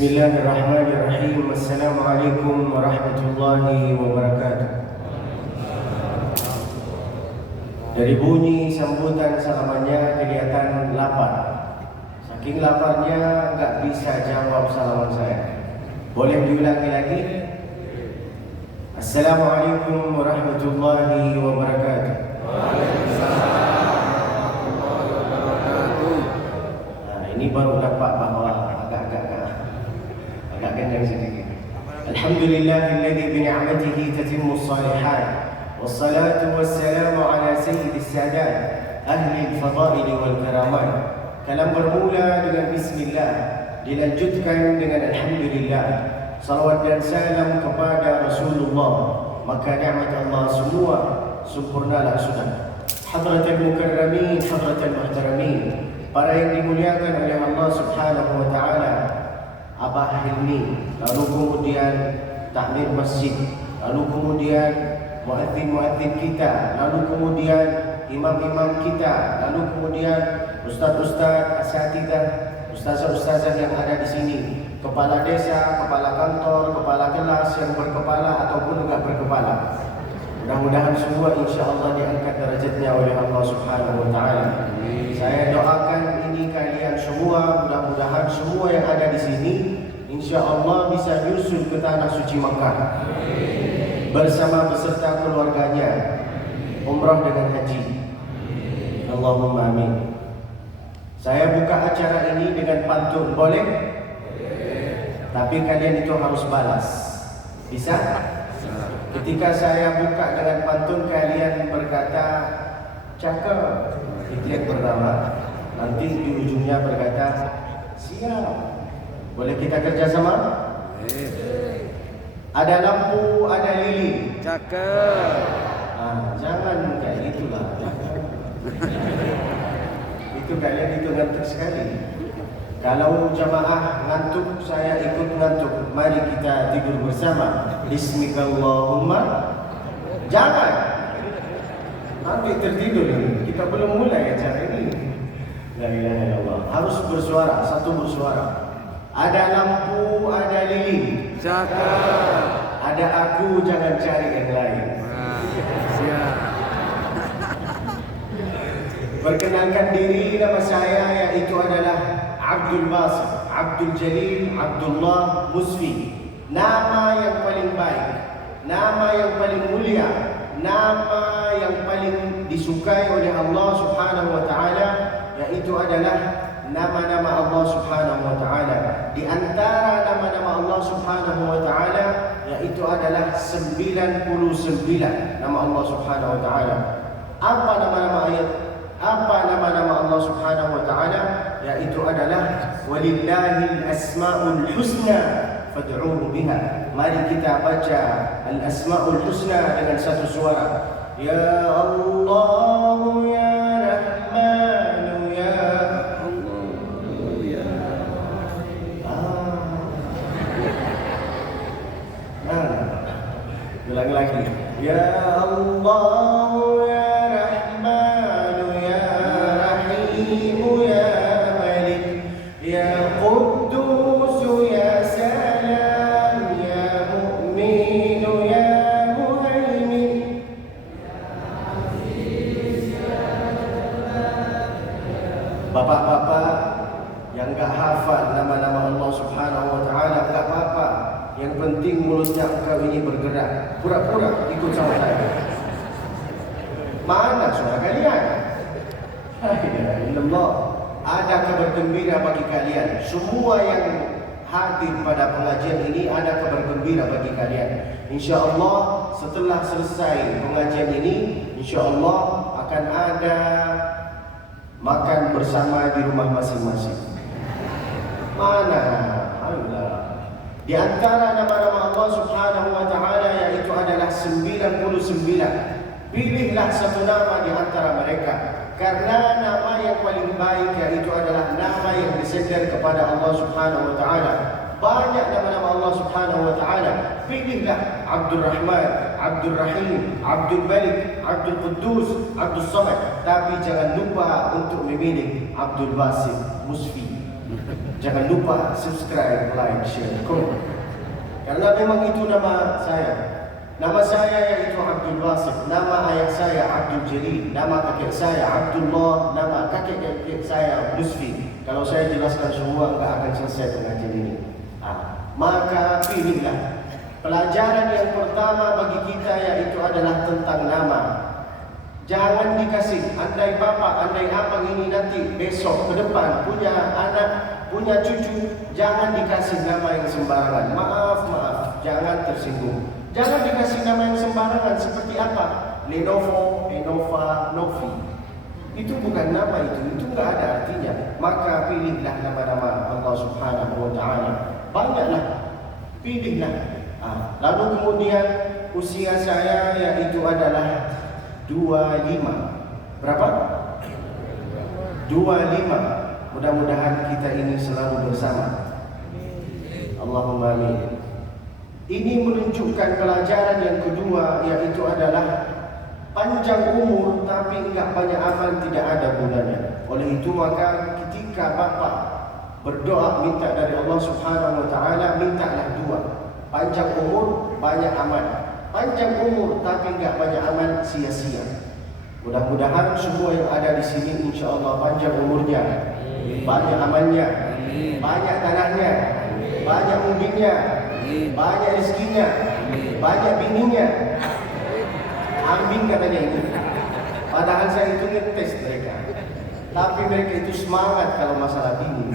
Bismillahirrahmanirrahim. Assalamualaikum warahmatullahi wabarakatuh. Dari bunyi sambutan salamannya kelihatan lapar. Saking laparnya nggak bisa jawab salaman saya. Boleh diulangi lagi? Assalamualaikum warahmatullahi wabarakatuh. Nah, ini baru dapat bahwa agak kenyang sedikit. Alhamdulillahilladzi bi ni'matihi tatimmu shalihat. Wassalatu wassalamu ala sayyidis sadat ahli al-fadail wal karamat. Kalam bermula dengan bismillah, dilanjutkan dengan alhamdulillah. Salawat dan salam kepada Rasulullah, maka nikmat Allah semua sempurnalah sudah. Hadratul mukarramin, hadratul muhtaramin, para yang dimuliakan oleh Allah Subhanahu wa taala. Abah Hilmi, lalu kemudian takmir masjid, lalu kemudian muadzin-muadzin kita, lalu kemudian imam-imam kita, lalu kemudian ustaz-ustaz, asatidzah, ustazah-ustazah yang ada di sini, kepala desa, kepala kantor, kepala kelas yang berkepala ataupun enggak berkepala. Mudah-mudahan semua insya-Allah diangkat derajatnya oleh Allah Subhanahu wa taala. Saya doakan ini kalian semua, mudah-mudahan semua yang ada di sini insya-Allah bisa nyusul ke tanah suci Makkah bersama beserta keluarganya, umrah dengan haji. Allahumma amin. Saya buka acara ini dengan pantun, boleh? Tapi kalian itu harus balas. Bisa? Ketika saya buka dengan pantun, kalian berkata cakep, itu yang pertama. Nanti di ujungnya berkata siap. Boleh kita kerjasama? Ada lampu, ada lilin. Cakep. Jangan kayak gitulah. Itu kalian itu ngantuk sekali. Kalau jamaah ngantuk, saya ikut ngantuk. Mari kita tidur bersama. Bismillahirrahmanirrahim. Jangan. Nanti tertidur ini. Kita belum mulai acara ini. La ilaha illallah. Harus bersuara, satu bersuara. Ada lampu, ada lilin. Cakep. Ada aku, jangan cari yang lain. Siap. Perkenalkan diri, nama saya yaitu adalah Abdul Basit, Abdul Jalil, Abdullah Musfi. Nama yang paling baik, nama yang paling mulia, nama yang paling disukai oleh Allah Subhanahu wa taala, yaitu adalah nama-nama Allah Subhanahu wa taala. Di antara nama-nama Allah Subhanahu wa taala yaitu adalah 99 nama Allah Subhanahu wa taala. Apa nama-nama ayat? Apa nama-nama Allah Subhanahu wa taala? Yaitu adalah walillahil asmaul husna fad'uhu biha. Mari kita baca al-asmaul husna dengan satu suara. Ya Allah ya Rahman ya Allah ya. Ulang lagi. Ya Allah ya Rahman ya Rahim ya Malik ya Quddus ya Salam ya Mu'min ya Muhaimin. Bapak-bapak yang enggak hafal nama-nama Allah Subhanahu wa taala, enggak apa-apa. Yang penting mulutnya engkau ini bergerak. Pura-pura ikut sama saya. Mana suara kalian? La ilaha illallah. Ada kabar gembira bagi kalian. Semua yang hadir pada pengajian ini ada kabar gembira bagi kalian. InsyaAllah setelah selesai pengajian ini, InsyaAllah akan ada makan bersama di rumah masing-masing. Mana? Allah. Di antara nama-nama Allah Subhanahu wa taala yaitu adalah 99. Pilihlah satu nama di antara mereka, karena nama yang paling baik yaitu adalah nama yang bersandar kepada Allah Subhanahu wa taala. Banyak nama-nama Allah Subhanahu wa taala. Pilihlah Abdul Rahman, Abdul Rahim, Abdul Malik, Abdul Quddus, Abdul Samad. Tapi jangan lupa untuk memilih Abdul Basit Musfi. Jangan lupa subscribe, like, share, komen. Karena memang itu nama saya. Nama saya yaitu Abdul Wasit, nama ayah saya Abdul Jalil, nama kakek saya Abdullah, nama kakek saya Lutfi. Kalau saya jelaskan semua enggak akan selesai pengajian ini. Maka pilihlah pelajaran yang pertama bagi kita yaitu adalah tentang nama. Jangan dikasih andai bapa, andai abang ini nanti besok ke depan punya anak, punya cucu, jangan dikasih nama yang sembarangan. Maaf, jangan tersinggung. Jangan dikasih nama yang sembarangan seperti apa? Lenovo, Enova, Novi. Itu bukan nama itu enggak ada artinya. Maka pilihlah nama-nama Allah Subhanahu wa taala. Banyaklah, pilihlah. Lalu kemudian usia saya yaitu adalah 25. Berapa? 25. Mudah-mudahan kita ini selalu bersama. Allahumma amin. Ini menunjukkan pelajaran yang kedua yaitu adalah panjang umur tapi enggak banyak amal tidak ada gunanya. Oleh itu maka ketika bapa berdoa minta dari Allah Subhanahu wa taala, mintalah dua. Panjang umur, banyak amal. Panjang umur tapi enggak banyak amal, sia-sia. Mudah-mudahan semua yang ada di sini insya-Allah panjang umurnya, banyak amalnya, banyak tanahnya, banyak ubinnya, banyak rezekinya, banyak bininya. Amin katanya itu. Padahal saya itu ngetes mereka. Tapi mereka itu semangat kalau masalah bini.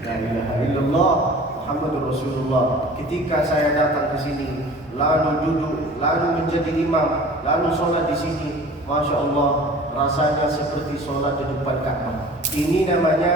La ilaha illallah Muhammadur Rasulullah. Ketika saya datang ke sini, lalu duduk, lalu menjadi imam, lalu sholat di sini, Masya Allah, rasanya seperti sholat di depan Ka'bah. Ini namanya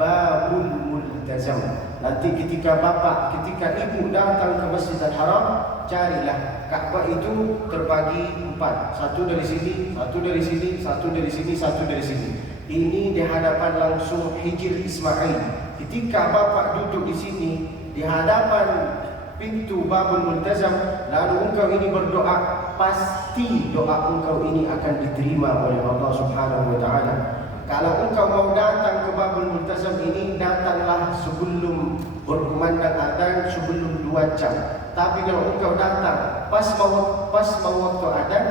babul multazam. Nanti ketika bapak, ketika ibu datang ke Masjidil Haram, carilah Ka'bah itu terbagi 4. Satu dari sini, satu dari sini, satu dari sini, satu dari sini. Ini di hadapan langsung Hijr Ismail. Ketika bapak duduk di sini, di hadapan pintu babul multazam, lalu engkau ini berdoa, pasti doa engkau ini akan diterima oleh Allah Subhanahu wa taala. Kalau engkau mau datang ke babul multazam ini, datanglah sebelum berkumandang adzan, sebelum 2 jam. Tapi kalau engkau datang pas mau waktu adzan,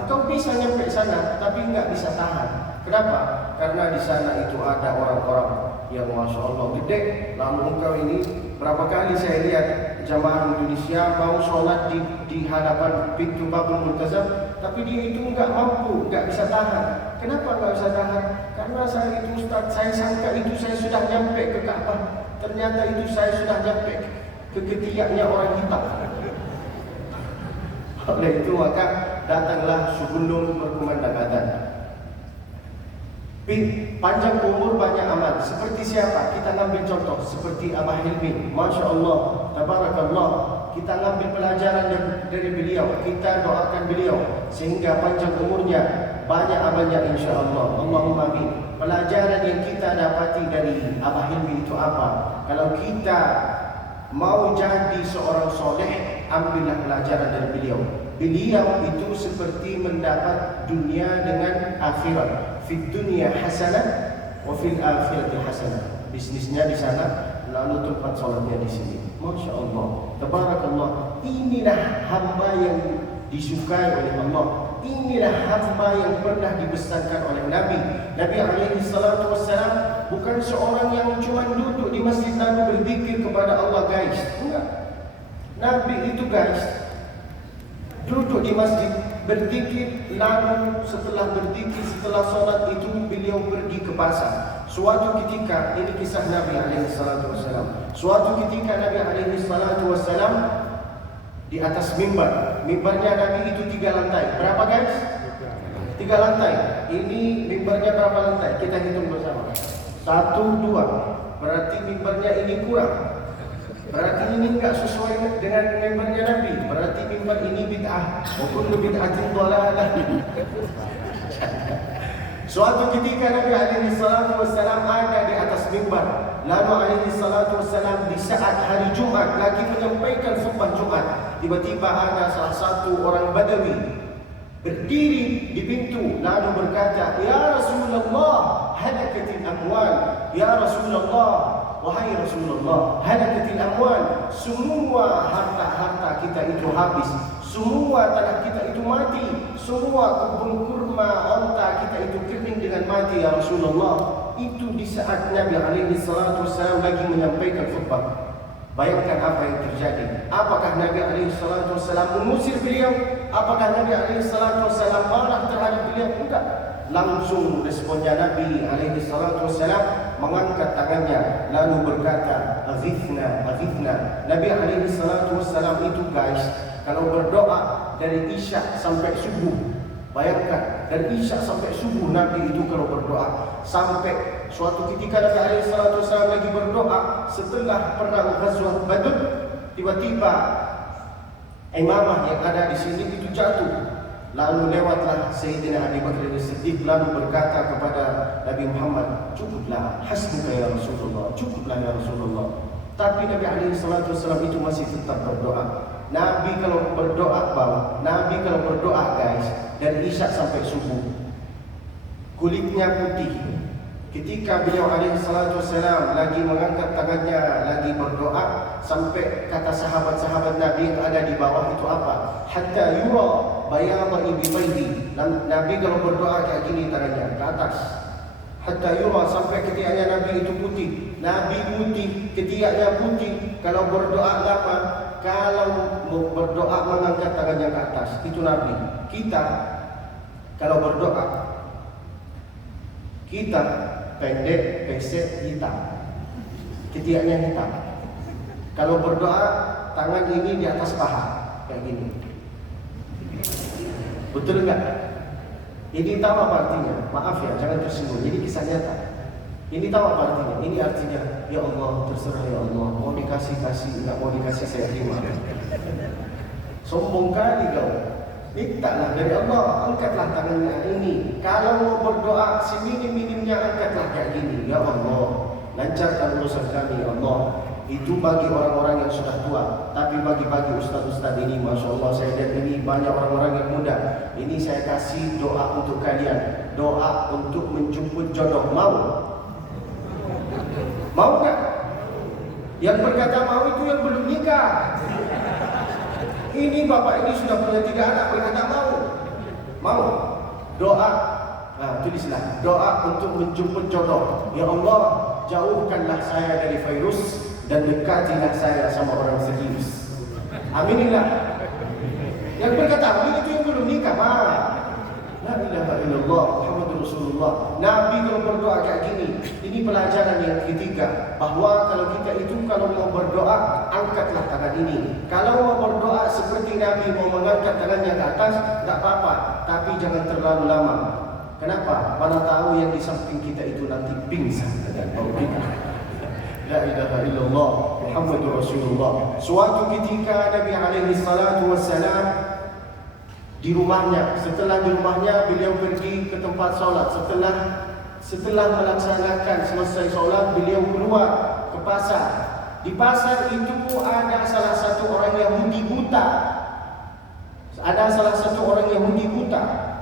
engkau bisa nyampe sana tapi enggak bisa tahan. Kenapa? Karena di sana itu ada orang-orang yang Masya Allah gede. Lalu engkau ini berapa kali saya lihat jamaah Indonesia mau sholat di hadapan pintu babul multazam, tapi dia itu enggak mampu, enggak bisa tahan. Kenapa enggak bisa tahan? Karena saya itu Ustaz, saya sangka itu saya sudah nyampe ke Ka'bah. Ternyata itu saya sudah nyampe ke ketiaknya orang hitam. Oleh itu maka datanglah sebelum berkumandang adzan. Panjang umur banyak amal. Seperti siapa? Kita ngambil contoh seperti Abah Hilmi. Masya Allah, tabarakallah. Kita ngambil pelajaran dari beliau. Kita doakan beliau sehingga panjang umurnya, banyak amalnya insya Allah. Allahumma amin. Pelajaran yang kita dapati dari Abah Hilmi itu apa? Kalau kita mau jadi seorang soleh, ambillah pelajaran dari beliau. Beliau itu seperti mendapat dunia dengan akhirat. Fid dunya hasanah wa fil akhirati hasanah. Bisnisnya di sana, lalu tempat sholatnya di sini. Masya Allah, tabarakallah. Inilah hamba yang disukai oleh Allah. Inilah hamba yang pernah dibesarkan oleh Nabi. Nabi alaihi salatu wassalam bukan seorang yang cuma duduk di masjid lalu berzikir kepada Allah, guys. Enggak. Nabi itu, guys, duduk di masjid berzikir, lalu setelah berzikir, setelah sholat itu beliau pergi ke pasar. Suatu ketika, ini kisah Nabi alaihi salatu wassalam. Suatu ketika Nabi alaihi salatu wassalam di atas mimbar. Mimbarnya Nabi itu 3 lantai. Berapa, guys? 3 lantai. Ini mimbarnya berapa lantai? Kita hitung bersama. 1, 2. Berarti mimbarnya ini kurang. Berarti ini enggak sesuai dengan mimbarnya Nabi. Berarti mimbar ini bid'ah. Wa kullu bid'atin dhalalah. Suatu ketika Nabi alaihi salatu wassalam ada di atas mimbar. Lalu alaihi salatu wassalam di saat hari Jumat lagi menyampaikan khutbah Jumat, tiba-tiba ada salah satu orang Badawi berdiri di pintu lalu berkata, "Ya Rasulullah, halakatil amwal. Ya Rasulullah, wahai Rasulullah, halakatil amwal, semua harta-harta kita itu habis, semua tanah kita itu mati, semua kebun kurma onta kita itu kering dengan mati ya Rasulullah. Itu di saat Nabi SAW lagi menyampaikan khutbah. Bayangkan apa yang terjadi. Apakah Nabi SAW mengusir beliau? Apakah Nabi SAW marah terhadap beliau? Tidak. Langsung responnya Nabi SAW mengangkat tangannya lalu berkata, "Aghithna, aghithna." Nabi SAW itu guys, kalau berdoa dari Isya sampai subuh, bayangkan dari Isya sampai subuh Nabi itu kalau berdoa. Sampai suatu ketika Nabi SAW lagi berdoa setelah perang Ghazwah Badr, tiba-tiba imamah yang ada di sini itu jatuh. Lalu lewatlah Sayyidina Abi Bakar As-Siddiq lalu berkata kepada Nabi Muhammad, "Cukuplah, hasbuka ya Rasulullah, cukuplah ya Rasulullah." Tapi Nabi SAW itu masih tetap berdoa. Nabi kalau berdoa guys, dari Isya sampai subuh, kulitnya putih. Ketika beliau SAW lagi mengangkat tangannya, lagi berdoa, sampai kata sahabat-sahabat Nabi yang ada di bawah itu apa? Hatta yura bayadha ibtayhi. Nabi kalau berdoa kayak gini tangannya ke atas. Hatta yura, sampai ketiaknya Nabi itu putih. Nabi putih, ketiaknya putih. Kalau berdoa lama, kalau berdoa mengangkat tangannya ke atas, itu Nabi. Kita kalau berdoa, kita pendek, pesek, hitam, ketiaknya hitam. Kalau berdoa, tangan ini di atas paha kayak gini. Betul enggak? Ini tahu apa artinya? Maaf ya, jangan tersinggung. Jadi kisah nyata. Ini tahu apa artinya? Ini artinya, ya Allah, terserah ya Allah, mau dikasih kasih, enggak mau dikasih saya terima. Sombong kali kau. Mintalah dari Allah, angkatlah tangannya ini. Kalau mau berdoa, seminim-minimnya angkatlah kayak gini. Ya Allah, lancarkan urusan kami ya Allah. Itu bagi orang-orang yang sudah tua. Tapi bagi ustaz-ustaz ini, Masya Allah, saya lihat ini banyak orang-orang yang muda. Ini saya kasih doa untuk kalian. Doa untuk menjemput jodoh. Mau? Mau gak? Yang berkata mau itu yang belum nikah. Ini bapak ini sudah punya 3 anak berkata mau. Mau? Doa. Nah, tulislah doa untuk menjemput jodoh. Ya Allah, jauhkanlah saya dari virus dan dekatilah saya sama orang serius. Aminilah. Yang berkata amin itu yang belum nikah, La ilaha illallah Muhammadur Rasulullah. Nabi kalau berdoa kayak gini. Ini pelajaran yang ketiga, bahwa kalau kita itu kalau mau berdoa, angkatlah tangan ini. Kalau mau berdoa seperti Nabi mau mengangkat tangannya ke atas, tak apa-apa, tapi jangan terlalu lama. Kenapa? Mana tahu yang di samping kita itu nanti pingsan dengan bau kita. La ilaha illallah Muhammadur Rasulullah. Suatu ketika Nabi SAW di rumahnya, setelah di rumahnya beliau pergi ke tempat solat. Setelah melaksanakan selesai solat, beliau keluar ke pasar. Di pasar itu ada salah satu orang Yahudi buta.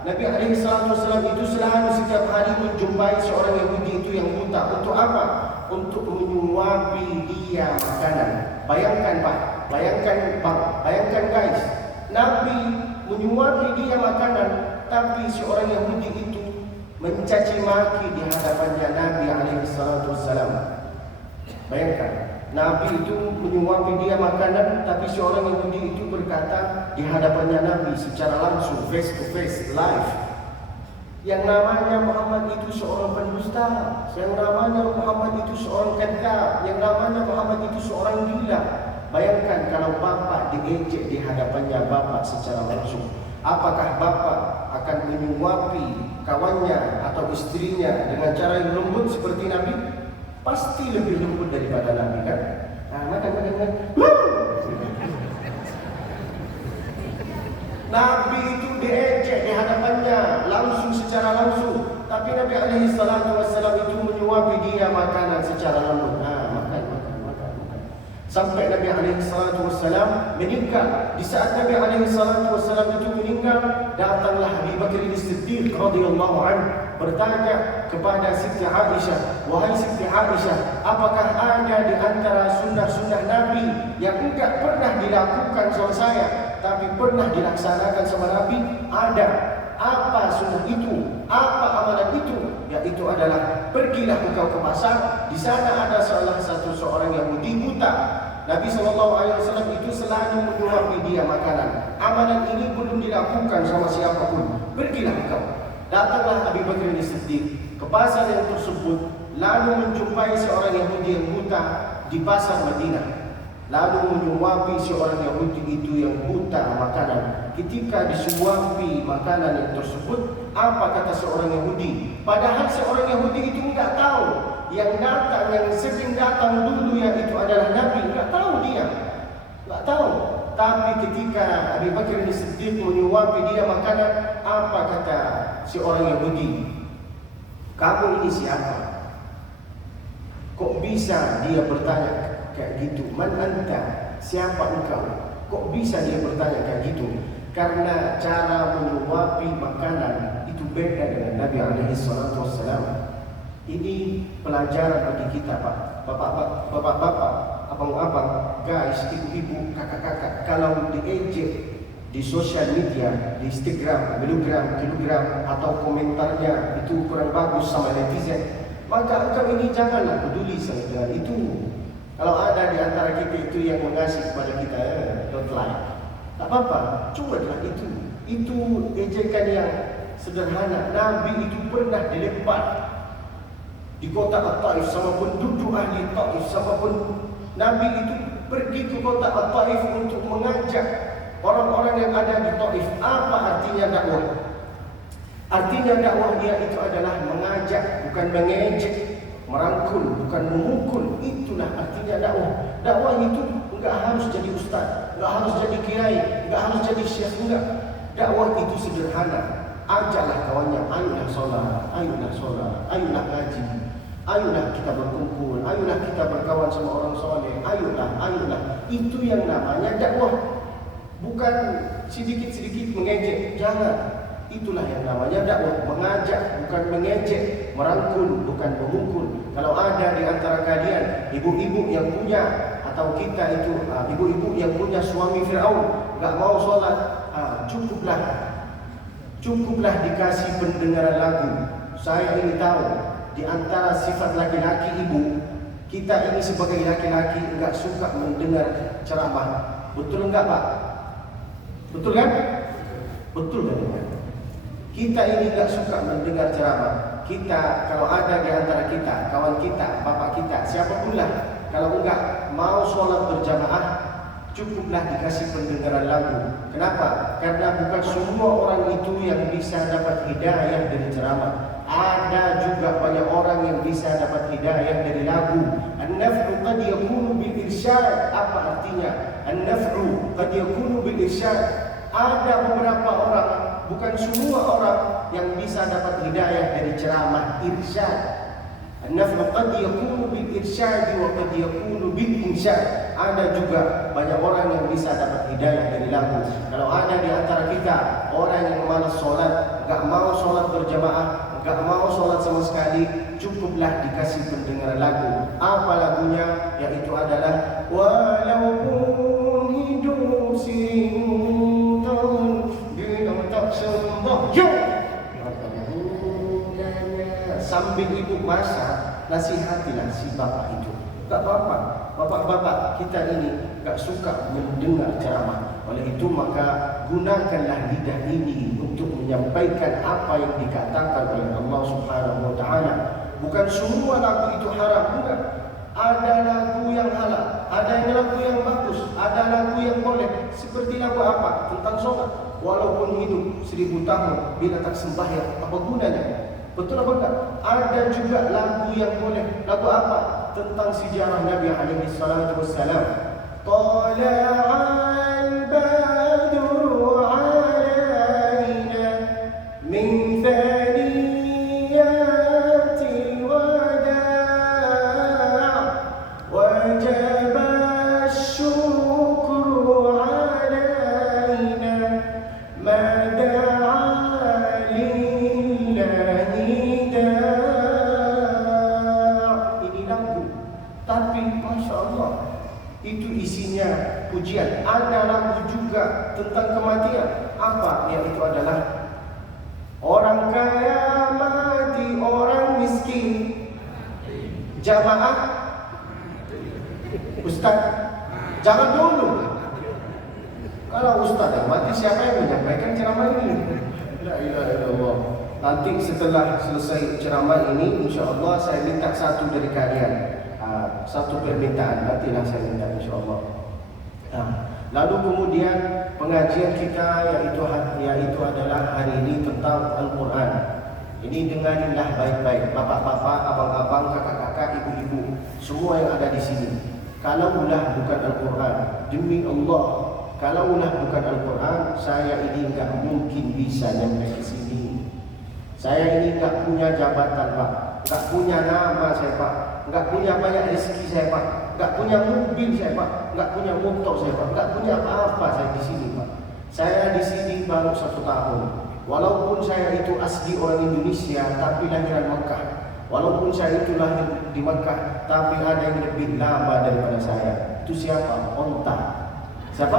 Nabi SAW itu selalu setiap hari menjumpai seorang Yahudi itu yang buta. Untuk apa? Untuk menyuapi dia makanan. Bayangkan Pak, bayangkan guys, Nabi menyuapi dia makanan, tapi seorang Yahudi itu mencaci maki di hadapannya Nabi SAW. Bayangkan, Nabi itu menyuapi dia makanan, tapi seorang Yahudi itu berkata di hadapannya Nabi secara langsung, face to face, live. Yang namanya Muhammad itu seorang pendusta, yang namanya Muhammad itu seorang kadzdzab, yang namanya Muhammad itu seorang gila. Bayangkan kalau bapak diejek di hadapannya bapak secara langsung. Apakah bapak akan menyuapi kawannya atau istrinya dengan cara yang lembut seperti Nabi? Pasti lebih lembut daripada Nabi, kan? Makan. Nabi itu diejek di hadapannya secara langsung. Tapi Nabi SAW itu menyuapi dia makanan secara lembut. Makan. Sampai Nabi SAW meninggal. Di saat Nabi SAW itu meninggal, datanglah Abi Bakar As-Siddiq radhiyallahu anhu. bertanya kepada Siti Aisyah, "Wahai Siti Aisyah, apakah ada di antara sunnah-sunnah Nabi yang enggak pernah dilakukan sama saya, tapi pernah dilaksanakan sama Nabi?" Ada. Apa sunnah itu? Apa amalan itu? Yaitu adalah, pergilah engkau ke pasar. Di sana ada seorang Yahudi buta. Nabi SAW itu selalu menyuapi dia makanan. Amalan ini belum dilakukan sama siapapun. Pergilah engkau. Datanglah Abu Bakar As-Siddiq ke pasar yang tersebut, lalu menjumpai seorang Yahudi yang buta di pasar Madinah. Lalu menyuapi seorang Yahudi itu yang buta makanan. Ketika disuapi makanan yang tersebut, apa kata seorang Yahudi? Padahal seorang Yahudi itu enggak tahu. Yang datang, yang sering datang dulu yaitu adalah Nabi. Enggak tahu dia. Enggak tahu. Tapi ketika Abu Bakar As-Siddiq menyuapi dia makanan, apa kata seorang Yahudi? "Kamu ini siapa? Kok bisa dia bertanya kayak gitu? Man anta? Siapa engkau?" Kok bisa dia bertanya kayak gitu? Karena cara menyuapi makanan itu beda dengan Nabi SAW. Ini pelajaran bagi kita, Pak. Bapak-bapak, abang-abang, guys, ibu-ibu, kakak-kakak. Kalau diejek di sosial media, di Instagram, kilogram, atau komentarnya itu kurang bagus sama netizen, maka engkau ini janganlah peduli dengan itu. Kalau ada di antara kita itu yang mengasih kepada kita, don't like, tak apa-apa, cubalah itu. Itu ejekan yang sederhana. Nabi itu pernah dilempar di kota At-Taif sama penduduk ahli Taif, sama pun Nabi itu pergi ke kota At-Taif untuk mengajak orang-orang yang ada di Taif. Apa artinya dakwah? Artinya dakwah dia itu adalah mengajak, bukan mengejek, merangkul, bukan memukul. Itulah artinya dakwah. Dakwah itu enggak harus jadi ustaz, enggak harus jadi kiai, enggak harus jadi syekh, enggak. Dakwah itu sederhana. Ajaklah kawannya, ayolah sholat, ayolah ngaji, ayolah kita berkumpul, ayolah kita berkawan sama orang soleh, ayolah. Itu yang namanya dakwah. Bukan sedikit-sedikit mengejek, jangan. Itulah yang namanya dakwah, mengajak, bukan mengejek, merangkul, bukan memukul. Kalau ada di antara kalian ibu-ibu yang punya, atau kita itu ibu-ibu yang punya suami Fir'aun, enggak mau sholat, cukuplah dikasih pendengaran lagu. Saya ini tahu di antara sifat laki-laki ibu, kita ini sebagai laki-laki enggak suka mendengar ceramah. Betul enggak, Pak? Betul kan? Betul kan? Kita ini enggak suka mendengar ceramah. Kita, kalau ada di antara kita, kawan kita, bapak kita, siapapun lah, kalau enggak mau sholat berjamaah, cukuplah dikasih pendengaran lagu. Kenapa? Karena bukan semua orang itu yang bisa dapat hidayah dari ceramah. Ada juga banyak orang yang bisa dapat hidayah dari lagu. An-naf'u qad yakunu bil irsyad. Apa artinya? An-naf'u qad yakunu bil irsyad. Ada beberapa orang, bukan semua orang yang bisa dapat hidayah dari ceramah irsyad. An-naf'u qad yakunu bil irsyad wa qad yakunu bil insyad. Ada juga banyak orang yang bisa dapat hidayah dari lagu. Kalau ada di antara kita orang yang malas sholat, enggak mau sholat berjamaah, enggak mau sholat sama sekali, cukuplah dikasih pendengaran lagu. Apa lagunya? Yaitu adalah walaupun hidup sintun bila tak sembah yo. Sambil ibu masak, nasihatilah si bapak itu. Tak apa-apa, bapak-bapak kita ini tak suka mendengar ceramah. Oleh itu maka gunakanlah lidah ini untuk menyampaikan apa yang dikatakan oleh Allah Subhanahu wa taala. Bukan semua lagu itu haram, bukan. Ada lagu yang halal, ada lagu yang bagus, ada lagu yang boleh. Seperti lagu apa? Tentang sholat. Walaupun hidup 1000 tahun bila tak sembahyang, apa gunanya? Betul apa enggak? Ada juga lagu yang boleh. Lagu apa? Tentang sejarah Nabi alaihi salatu wassalam. Tala'al badru alaina min thaniyatil wada' wajaba syukru alaina ma da'a lillahi pujian. Ada lagu juga tentang kematian. Apa? Yaitu adalah orang kaya mati, orang miskin. Jamaah Ustaz, jangan dulu. Kalau Ustaz yang mati, siapa yang menyampaikan ceramah ini? La ilaha illallah. Nanti setelah selesai ceramah ini, insyaAllah saya minta satu dari kalian, satu permintaan. Nantilah saya minta insyaAllah. Lalu kemudian pengajian kita yaitu adalah hari ini tentang Al-Quran. Ini dengarinlah baik-baik, bapak-bapak, abang-abang, kakak-kakak, ibu-ibu, semua yang ada di sini. Kalaulah bukan Al-Quran, demi Allah, kalaulah bukan Al-Quran, saya ini enggak mungkin bisa nyampe ke sini. Saya ini enggak punya jabatan, Pak, enggak punya nama saya, Pak, enggak punya banyak rezeki saya, Pak, enggak punya mobil saya, Pak, enggak punya motor saya, Pak, enggak punya apa-apa saya di sini, Pak. Saya di sini baru 1 tahun. Walaupun saya itu asli orang Indonesia tapi lahiran Mekah. Walaupun saya itu lahir di Mekah tapi ada yang lebih lama daripada saya. Itu siapa? Onta. Siapa?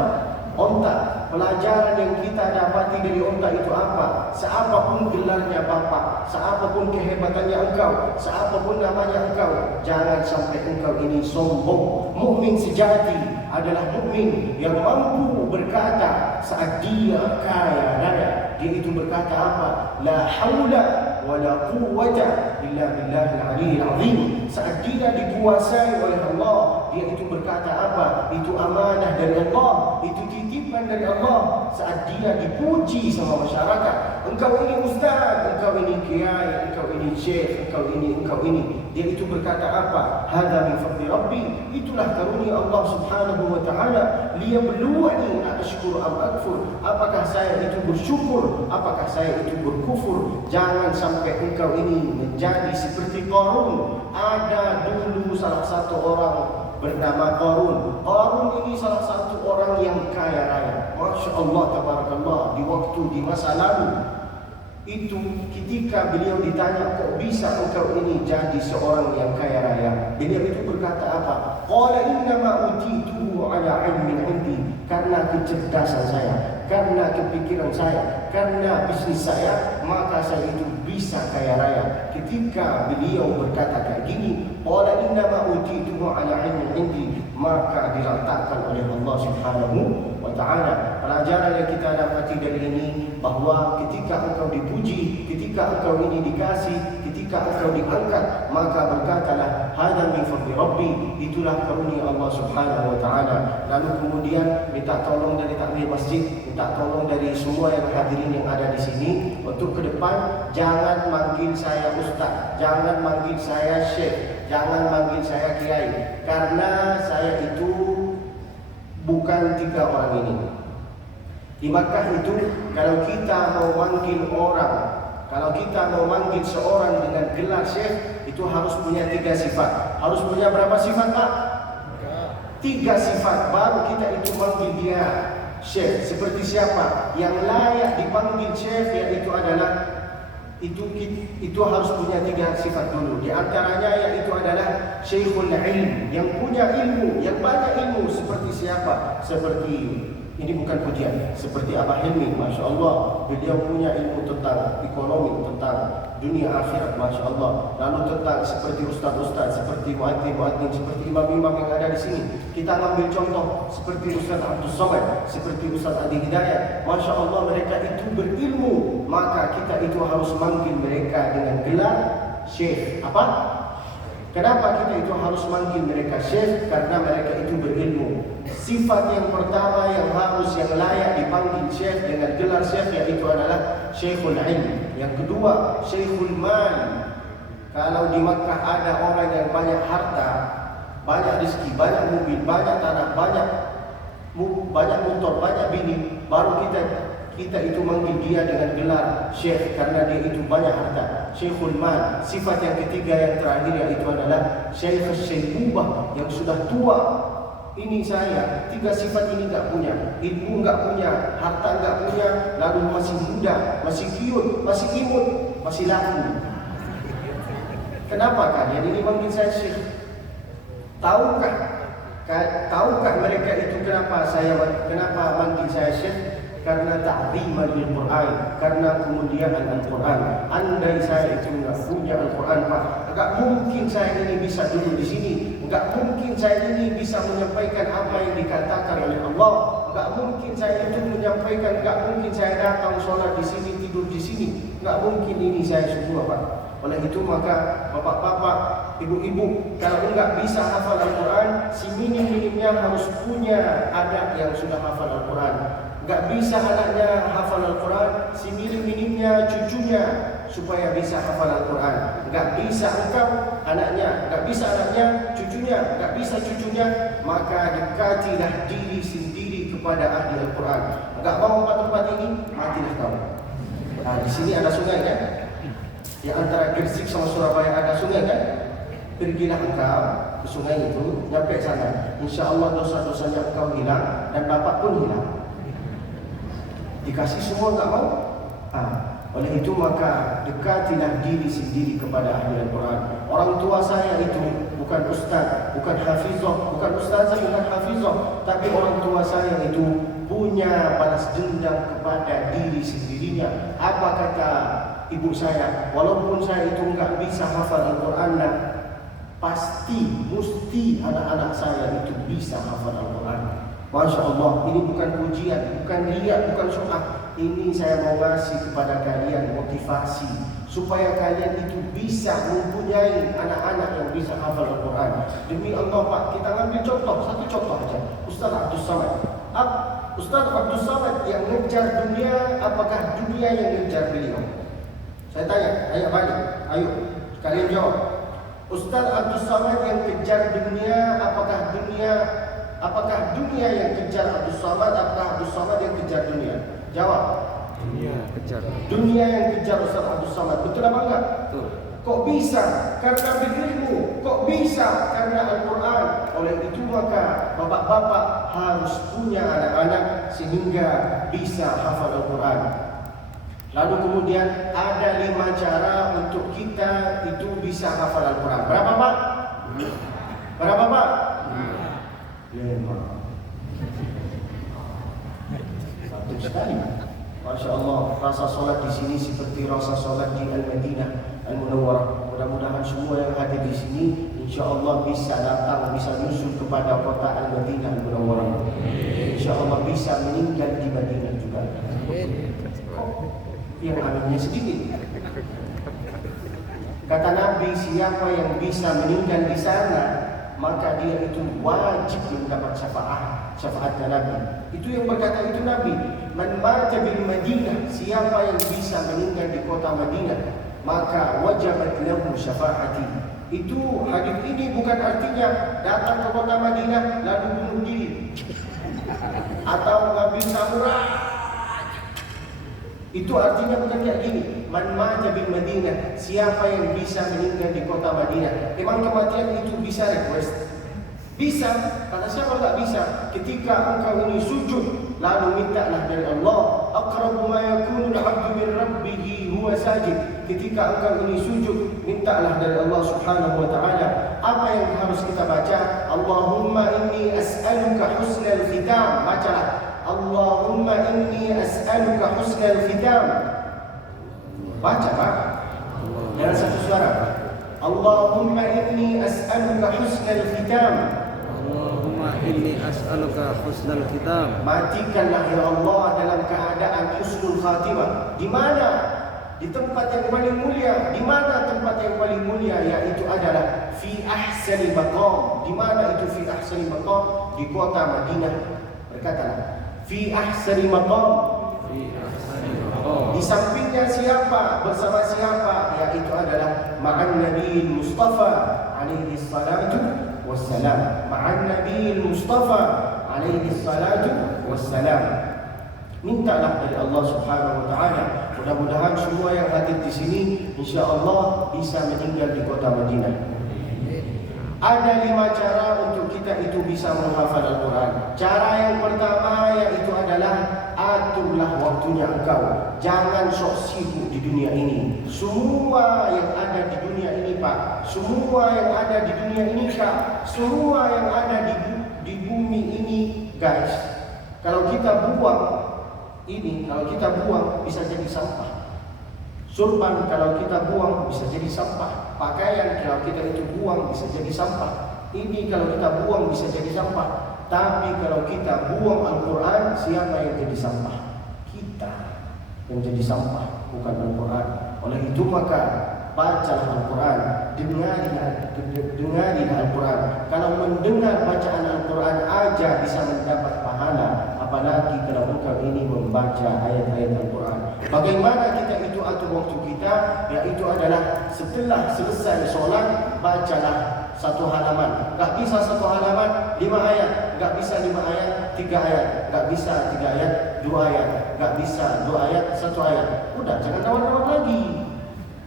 Onta. Pelajaran yang kita dapati dari onta itu apa? Seapapun gelarnya bapak, seapapun kehebatannya engkau, seapapun namanya engkau, jangan sampai engkau ini sombong. Mukmin sejati adalah mukmin yang mampu berkata saat dia kaya raya. Dia itu berkata apa? La haula wa la quwwata illa billahil aliyyil azim. Saat dia dikuasai oleh Allah, dia itu berkata apa? Itu amanah dari Allah, itu titipan dari Allah. Saat dia dipuji sama masyarakat, engkau ini ustaz, engkau ini kiai, engkau ini syekh, engkau ini, dia itu berkata apa? Hadza min fadli rabbi. Itulah karunia Allah Subhanahu wa taala. Liyabluwani ashkur am akfur. Apakah saya itu bersyukur, apakah saya itu berkufur? Jangan sampai engkau ini menjadi seperti Qarun. Ada dulu salah satu orang bernama Qarun. Qarun ini salah satu orang yang kaya raya. Masya Allah, tabarakallah. Di masa lalu itu ketika beliau ditanya, kok bisa engkau ini jadi seorang yang kaya raya? Beliau itu berkata apa? Qala innama utituhu ala ilmin indi. Karena kecerdasan saya, karena kepikiran saya, karena bisnis saya, maka saya itu bisa kaya raya. Ketika beliau berkata kayak gini, qala innama utituhu ala ilmin indi, maka diletakkan oleh Allah Subhanahu wa taala. Pelajaran yang kita dapati dari ini, bahwa ketika engkau dipuji, ketika engkau ini dikasih, ketika engkau diangkat, maka berkatalah hadza min fadli rabbi. Itulah karunia Allah Subhanahu wa taala. Lalu kemudian minta tolong dari takmir masjid, minta tolong dari semua yang hadirin yang ada di sini untuk ke depan jangan manggil saya ustaz, jangan manggil saya syekh, jangan manggil saya kiai, karena saya itu bukan 3 orang ini. Di Makkah itu kalau kita mau manggil orang, kalau kita mau manggil seorang dengan gelar syekh, itu harus punya 3 sifat. Harus punya berapa sifat, Pak? 3 sifat baru kita itu manggil dia syekh. Seperti siapa? Yang layak dipanggil syekh yaitu adalah itu harus punya 3 sifat dulu. Di antaranya yaitu adalah syekhul ilm, yang punya ilmu, yang banyak ilmu. Seperti siapa? Seperti, ini bukan pujian, seperti Abah Hilmi, Masya Allah. Beliau punya ilmu tentang ekonomi, tentang dunia akhirat, Masya Allah. Lalu tentang seperti ustaz-ustaz, seperti muadzin-muadzin, seperti imam-imam yang ada di sini. Kita ambil contoh seperti Ustaz Abdul Somad, seperti Ustaz Adi Hidayat. Masya Allah, mereka itu berilmu. Maka kita itu harus manggil mereka dengan gelar syekh. Apa? Kenapa kita itu harus manggil mereka syekh? Karena mereka itu berilmu. Sifat yang pertama yang layak dipanggil syekh dengan gelar syekh yaitu adalah syekhul ilm. Yang kedua, syekhul mal. Kalau di Makkah ada orang yang banyak harta, banyak rezeki, banyak mobil, banyak tanah, banyak motor, banyak bini, baru kita itu manggil dia dengan gelar syekh karena dia itu banyak harta. Syekhul mal. Sifat yang ketiga yang terakhir yaitu adalah syekh syaibubah, yang sudah tua. Ini saya 3 sifat ini enggak punya. Ilmu enggak punya, harta enggak punya, lalu masih muda, masih cute, masih imut, masih laku. Kenapa kalian ini manggil saya syekh? Tahukah Tahukah mereka itu kenapa manggil saya Syekh? Karena ta'ziman bil Quran, karena kemuliaan Al-Quran. Andai saya itu enggak punya Al-Quran, Pak, enggak mungkin saya ini bisa duduk di sini. Enggak mungkin saya ini bisa menyampaikan apa yang dikatakan oleh Allah. Enggak mungkin saya itu menyampaikan, enggak mungkin saya datang sholat di sini, tidur di sini. Enggak mungkin ini saya semua, Pak. Oleh itu maka bapak-bapak, ibu-ibu, kalau enggak bisa hafal Al-Quran, minim-minimnya harus punya anak yang sudah hafal Al-Quran. Enggak bisa anaknya hafal Al-Quran, minim-minimnya cucunya supaya bisa hafal Al-Quran. Enggak bisa engkau anaknya, enggak bisa anaknya cucunya, enggak bisa cucunya, maka dekatilah diri sendiri kepada ahli Al-Quran. Enggak mau tempat ini, matilah kau. Nah, di sini ada sungai kan? Di antara Gresik sama Surabaya ada sungai kan? Pergilah engkau ke sungai itu, sampai sana. Insya Allah dosa-dosanya engkau hilang dan bapak pun hilang. Dikasih semua enggak mau? Oleh itu maka dekatilah diri sendiri kepada ahli Al-Quran. Orang tua saya itu bukan ustaz, bukan hafizah, bukan ustazah, bukan hafizah, tapi orang tua saya itu punya balas dendam kepada diri sendirinya. Apa kata ibu saya? Walaupun saya itu enggak bisa hafal Al-Quran, pasti, mesti anak-anak saya itu bisa hafal Al-Quran. Masya Allah, ini bukan pujian, bukan riak, bukan sum'ah. Ini saya mau kasih kepada kalian motivasi supaya kalian itu bisa mempunyai anak-anak yang bisa hafal Al-Quran. Demi Allah Pak, kita ambil contoh, satu contoh aja. Ustaz Abdul Samad. Ustaz Abdul Samad yang mengejar dunia, apakah dunia yang mengejar beliau? Saya tanya, ayo balik, ayo kalian jawab. Ustaz Abdul Samad yang kejar dunia, apakah dunia yang kejar Abdul Samad, apakah Abdul Samad yang kejar dunia? Jawab. Dunia kejar. Dunia yang kejar Ustaz Abdul Samad. Betul apa enggak? Betul. Kok bisa? Karena berilmu. Kok bisa? Karena Al-Quran. Oleh itu maka bapak-bapak harus punya anak-anak sehingga bisa hafal Al-Quran. Lalu kemudian ada 5 cara untuk kita itu bisa hafal Al-Quran. Berapa Pak? Berapa Pak? 5. Satu sekali. Masya Allah, rasa solat di sini seperti rasa solat di Al-Madinah Al-Munawwarah. Mudah-mudahan semua yang hadir di sini insya Allah bisa datang, bisa nyusul kepada kota Al-Madinah Al-Munawwarah. Insya Allah bisa meninggal di Madinah juga. Yang aminnya sedikit. Kata Nabi, siapa yang bisa meninggal di sana, maka dia itu wajib mendapat syafaatnya Nabi. Itu yang berkata itu Nabi. Man mata bil Madinah, siapa yang bisa meninggal di kota Madinah, maka wajabat lahu syafaati. Itu hadis ini bukan artinya datang ke kota Madinah lalu bunuh diri atau ngambil samurai. Itu artinya bukan kayak gini. Man mata bil Madinah, siapa yang bisa meninggal di kota Madinah. Memang kematian itu bisa request? Bisa. Kata siapa tak bisa? Ketika engkau ini sujud lalu mintalah dari Allah. Aqrabu ma yakunu al-'abdu min rabbih huwa sajid. Ketika engkau ini sujud, mintalah dari Allah Subhanahu wa taala. Apa yang harus kita baca? Allahumma inni as'aluka husnal khitam. Bacalah. Allahumma inni as'aluka husnal khitam. Baca Pak. Dengan satu suara. Allahumma inni as'aluka husnal khitam. Allahumma inni as'aluka husnal khitam. Matikanlah ya Allah dalam keadaan husnul khatimah. Di mana? Di tempat yang paling mulia. Di mana tempat yang paling mulia? Yaitu adalah fi ahsani maqam. Di mana itu fi ahsani maqam? Di kota Madinah. Berkatalah fi ahsani maqam. Fi ahsani maqam. Di sampingnya siapa? Bersama siapa? Yaitu adalah ma'an Nabi Mustafa alaihi salatu wassalam. Ma'an Nabi Mustafa alaihi salatu wassalam. Mintalah dari Allah Subhanahu wa taala. Mudah-mudahan semua yang hadir di sini insya-Allah bisa meninggal di kota Madinah. Ada 5 cara untuk kita itu bisa menghafal Al-Quran. Cara yang pertama yaitu adalah aturlah waktunya engkau. Jangan sok sibuk di dunia ini. Semua yang ada di dunia ini Pak, semua yang ada di dunia ini Kak, semua yang ada di bumi ini guys, kalau kita buang bisa jadi sampah. Surban kalau kita buang bisa jadi sampah. Pakaian kalau kita itu buang bisa jadi sampah. Ini kalau kita buang bisa jadi sampah. Tapi kalau kita buang Al-Quran, siapa yang jadi sampah? Kita yang jadi sampah, bukan Al-Quran. Oleh itu maka bacalah Al-Quran, dengari Al-Quran. Kalau mendengar bacaan Al-Quran aja bisa mendapat pahala, apalagi kalau engkau ini membaca ayat-ayat Al-Quran. Bagaimana kita itu atur waktu kita? Yaitu adalah setelah selesai solat, bacalah satu halaman. Gak bisa satu halaman 5 ayat, gak bisa 5 ayat 3 ayat, gak bisa 3 ayat 2 ayat, gak bisa 2 ayat 1 ayat. Udah, jangan nawar-nawar lagi.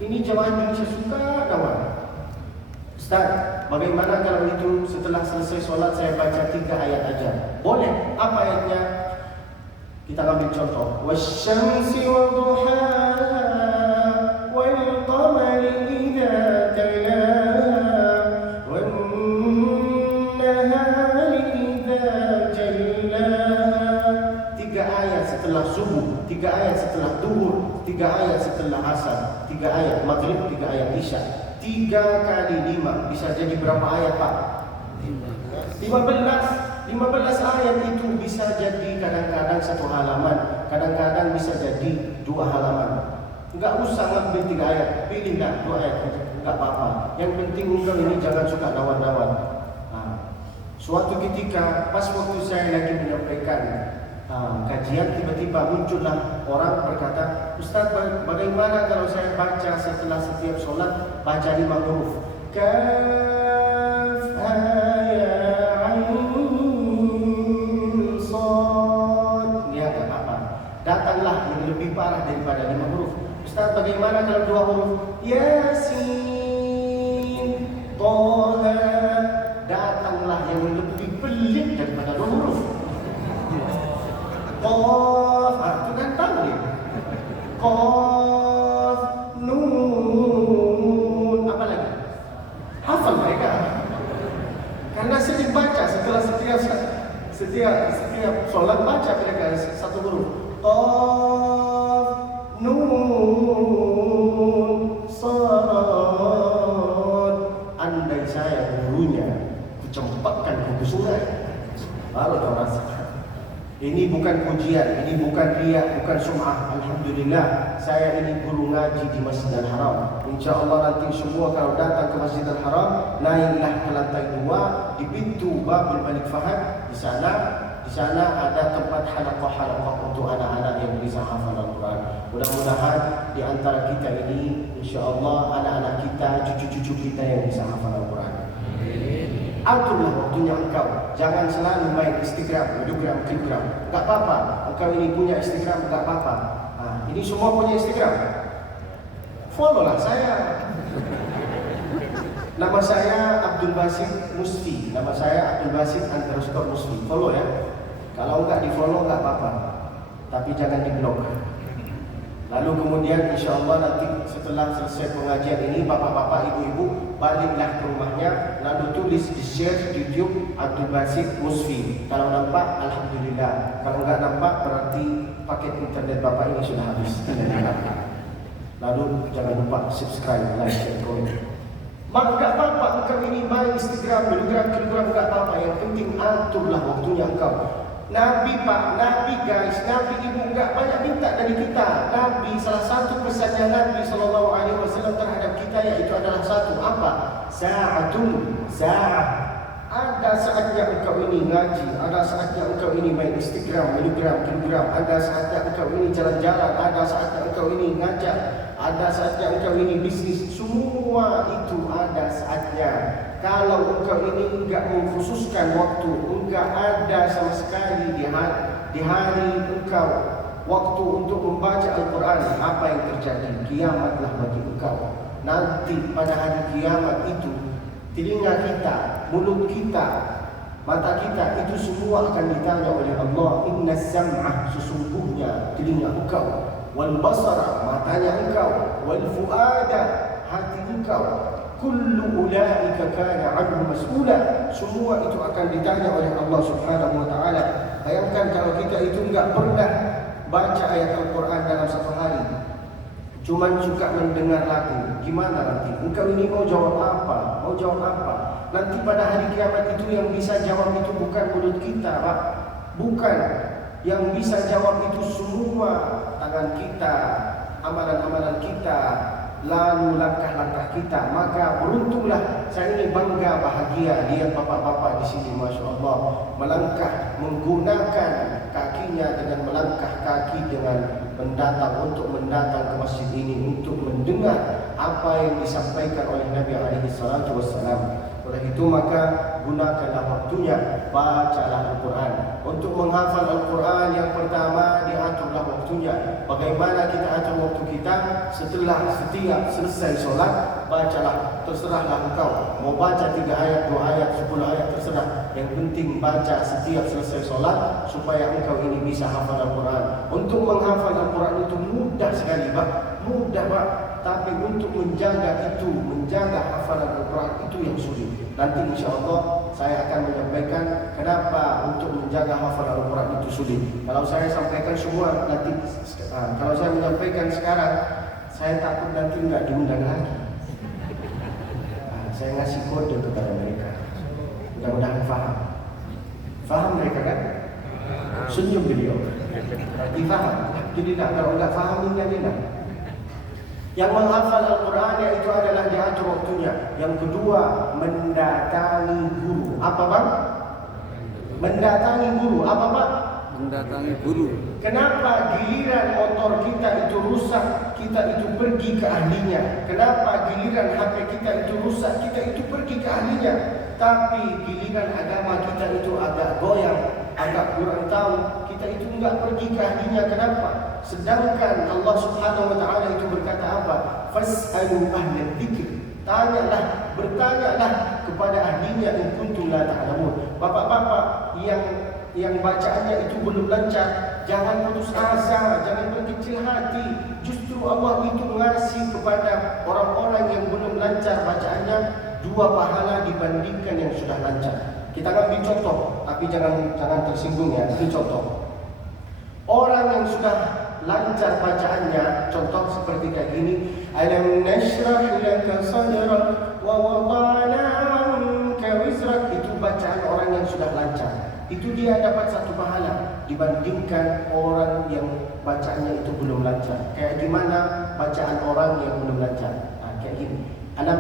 Ini jemaah Indonesia suka nawar. Ustaz, bagaimana kalau itu setelah selesai solat saya baca 3 ayat aja? Boleh. Apa ayatnya? Kita ambil contoh. Wasyamsi wa duhaha wal qamari idza talaha wan nahari idza jallaha. 3 ayat setelah subuh, 3 ayat setelah duhur, 3 ayat setelah asar, 3 ayat maghrib, 3 ayat isya. 3 kali 5 bisa jadi berapa ayat, Pak? 15 ayat itu bisa jadi kadang-kadang 1 halaman, kadang-kadang bisa jadi 2 halaman. Enggak usah ngambil 3 ayat, pilihlah 2 ayat aja, enggak apa-apa. Yang penting engkau ini jangan suka nawar-nawar. Suatu ketika pas waktu saya lagi menyampaikan kajian, tiba-tiba muncullah orang berkata, Ustaz, bagaimana kalau saya baca setelah setiap solat baca 5 huruf? Kaf ha ya ain sad. Ya, tak apa. Datanglah yang lebih parah daripada 5 huruf. Ustaz, bagaimana kalau 2 huruf? Yasin Toha. Datanglah yang lebih pelik daripada 2 huruf. Qaf, itu kan tahu. Qaf, nun, apa lagi? Hafal mereka. Karena sering baca setelah setiap solat baca mereka 1 huruf. Qaf, nun, sad. Andai saya gurunya, kucempatkan buku sungai. Baru kau rasakan. Ini bukan pujian, ini bukan riya, bukan sum'ah. Alhamdulillah, saya ini guru ngaji di Masjidil Haram. InsyaAllah nanti semua kalau datang ke Masjidil Haram, naiklah ke lantai 2 di pintu Babul Malik Fahad. Di sana ada tempat halaqah untuk anak-anak yang bisa hafal Al-Quran. Mudah-mudahan di antara kita ini, insyaAllah anak-anak kita, cucu-cucu kita yang bisa hafal Al-Quran. Aturlah waktunya engkau. Jangan selalu main Instagram, videogram, Telegram. Tak apa-apa. Engkau ini punya Instagram, tak apa-apa. Ini semua punya Instagram. Follow lah saya. Nama saya Abdul Basit Musfi. Nama saya Abdul Basit _Musfi. Follow ya. Kalau enggak di follow enggak apa-apa. Tapi jangan di blok. Lalu kemudian insyaAllah nanti setelah selesai pengajian ini, bapak-bapak, ibu-ibu baliklah ke rumahnya, lalu tulis di share di YouTube Abdul Basit Musfi. Kalau nampak, Alhamdulillah. Kalau enggak nampak, berarti paket internet bapak ini sudah habis. Lalu jangan lupa subscribe, like, share, komen. Mak, enggak apa-apa engkau ini main Instagram, Telegram, enggak apa-apa. Yang penting aturlah waktunya engkau. Nabi Pak, Nabi guys, Nabi Ibu enggak banyak minta dari kita. Nabi, salah satu pesannya Nabi SAW terhadap kita yaitu adalah satu, apa? Sa'ah. Ada saatnya engkau ini ngaji, ada saatnya engkau ini main Instagram, Telegram, ada saatnya engkau ini jalan-jalan, ada saatnya engkau ini ngajar, ada saatnya engkau ini bisnis. Semua itu ada saatnya. Kalau engkau ini enggak mengkhususkan waktu, enggak ada sama sekali di hari engkau waktu untuk membaca Al-Quran, apa yang terjadi? Kiamatlah bagi engkau. Nanti pada hari kiamat itu, telinga kita, mulut kita, mata kita, itu semua akan ditanya oleh Allah. Inna sam'ah, sesungguhnya telinga engkau, wal basara, matanya engkau, wal fuada, hati engkau, kullu ulaika kana 'anhu mas'ula. Semua itu akan ditanya oleh Allah Subhanahu wa taala. Bayangkan kalau kita itu enggak pernah baca ayat Al-Quran dalam satu hari, cuman suka mendengar lagu, gimana nanti? Engkau ini mau jawab apa? Mau jawab apa? Nanti pada hari kiamat itu yang bisa jawab itu bukan mulut kita, Pak. Bukan. Yang bisa jawab itu semua tangan kita, amalan-amalan kita, lalu langkah-langkah kita. Maka beruntunglah, saya ini bangga, bahagia lihat bapak-bapak di sini, masya Allah, melangkah menggunakan kakinya dengan melangkah kaki dengan untuk mendatang ke masjid ini untuk mendengar apa yang disampaikan oleh Nabi alaihi salatu wassalam. Oleh itu maka gunakanlah waktunya, bacalah Al-Quran. Untuk menghafal Al-Quran yang pertama diaturlah waktunya. Bagaimana kita atur waktu kita? Setelah setiap selesai solat, bacalah, terserahlah engkau. Mau baca 3 ayat, 2 ayat, 10 ayat, terserah. Yang penting baca setiap selesai solat supaya engkau ini bisa hafal Al-Quran. Untuk menghafal Al-Quran itu mudah sekali, Pak. Mudah, Pak. Tapi untuk menjaga itu, menjaga hafalan Al-Quran itu yang sulit. Nanti insya Allah saya akan menyampaikan kenapa untuk menjaga hafalan Al-Quran itu sulit. Kalau saya sampaikan semua nanti, kalau saya menyampaikan sekarang, saya takut nanti nggak diundang lagi. Saya ngasih kode kepada mereka. Mudah-mudahan faham. Faham mereka kan? Senyum beliau. Berarti faham. Jadi kalau nggak faham ini enak. Yang menghafal Al-Quran itu adalah diatur waktunya. Yang kedua, mendatangi guru. Apa, Bang? Mendatangi guru. Apa, Pak? Mendatangi guru. Kenapa giliran motor kita itu rusak, kita itu pergi ke ahlinya? Kenapa giliran HP kita itu rusak, kita itu pergi ke ahlinya? Tapi giliran agama kita itu agak goyang, agak kurang tahu, kita itu enggak pergi ke ahlinya. Kenapa? Sedangkan Allah Subhanahu wa taala itu berkata apa? Fas'alu ahla dzikr. Tanyalah, bertanyalah kepada ahlinya in kuntum la ta'lamun. Bapak-bapak yang bacaannya itu belum lancar, jangan putus asa, jangan berkecil hati. Justru Allah itu ngasih kepada orang-orang yang belum lancar bacaannya 2 pahala dibandingkan yang sudah lancar. Kita ambil contoh, tapi jangan tersinggung ya. Ini contoh. Orang yang sudah lancar bacaannya, contoh seperti kayak gini, alam nashrah laka sadrak wa wada'na 'anka wizrak. Itu bacaan orang yang sudah lancar. Itu dia dapat 1 pahala dibandingkan orang yang bacaannya itu belum lancar. Kayak gimana bacaan orang yang belum lancar? Kayak gini. Alam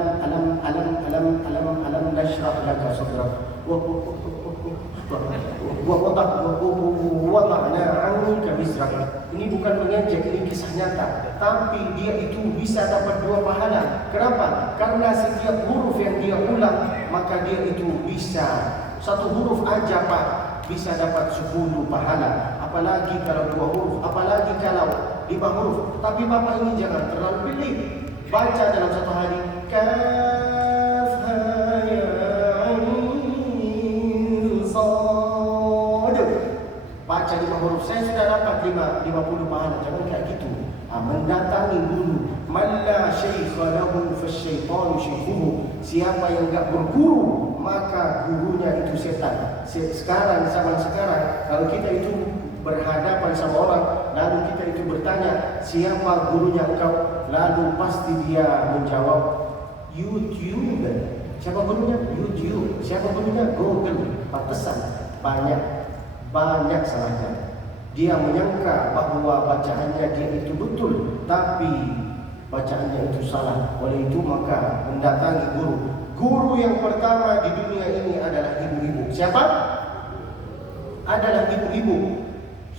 nashrah laka sadrak wa wada'na 'anka wizrak. Ini bukan mengejek, ini kisah nyata. Tapi dia itu bisa dapat 2 pahala. Kenapa? Karena setiap huruf yang dia ulang, maka dia itu bisa 1 huruf aja, Pak, bisa dapat 10 pahala. Apalagi kalau 2 huruf, apalagi kalau 5 huruf. Tapi Bapak ini jangan terlalu pilih. Baca dalam 1 hari kaf ha ya ain sad. Baca 5 huruf, saya sudah dapat 50 pahala. Jangan kayak gitu. Mendatangi guru. Man la syaikha lahu fasyaitanu syaikhuhu. Siapa yang enggak berguru, maka gurunya itu setan. Sekarang, zaman sekarang, kalau kita itu berhadapan sama orang, lalu kita itu bertanya, siapa gurunya engkau? Lalu pasti dia menjawab, YouTube. Siapa gurunya? YouTube. Siapa gurunya? Google. Pantesan banyak salahnya. Dia menyangka bahwa bacaannya dia itu betul, tapi bacaannya itu salah. Oleh itu maka mendatangi guru. Guru yang pertama di dunia ini adalah ibu-ibu. Siapa? Adalah ibu-ibu.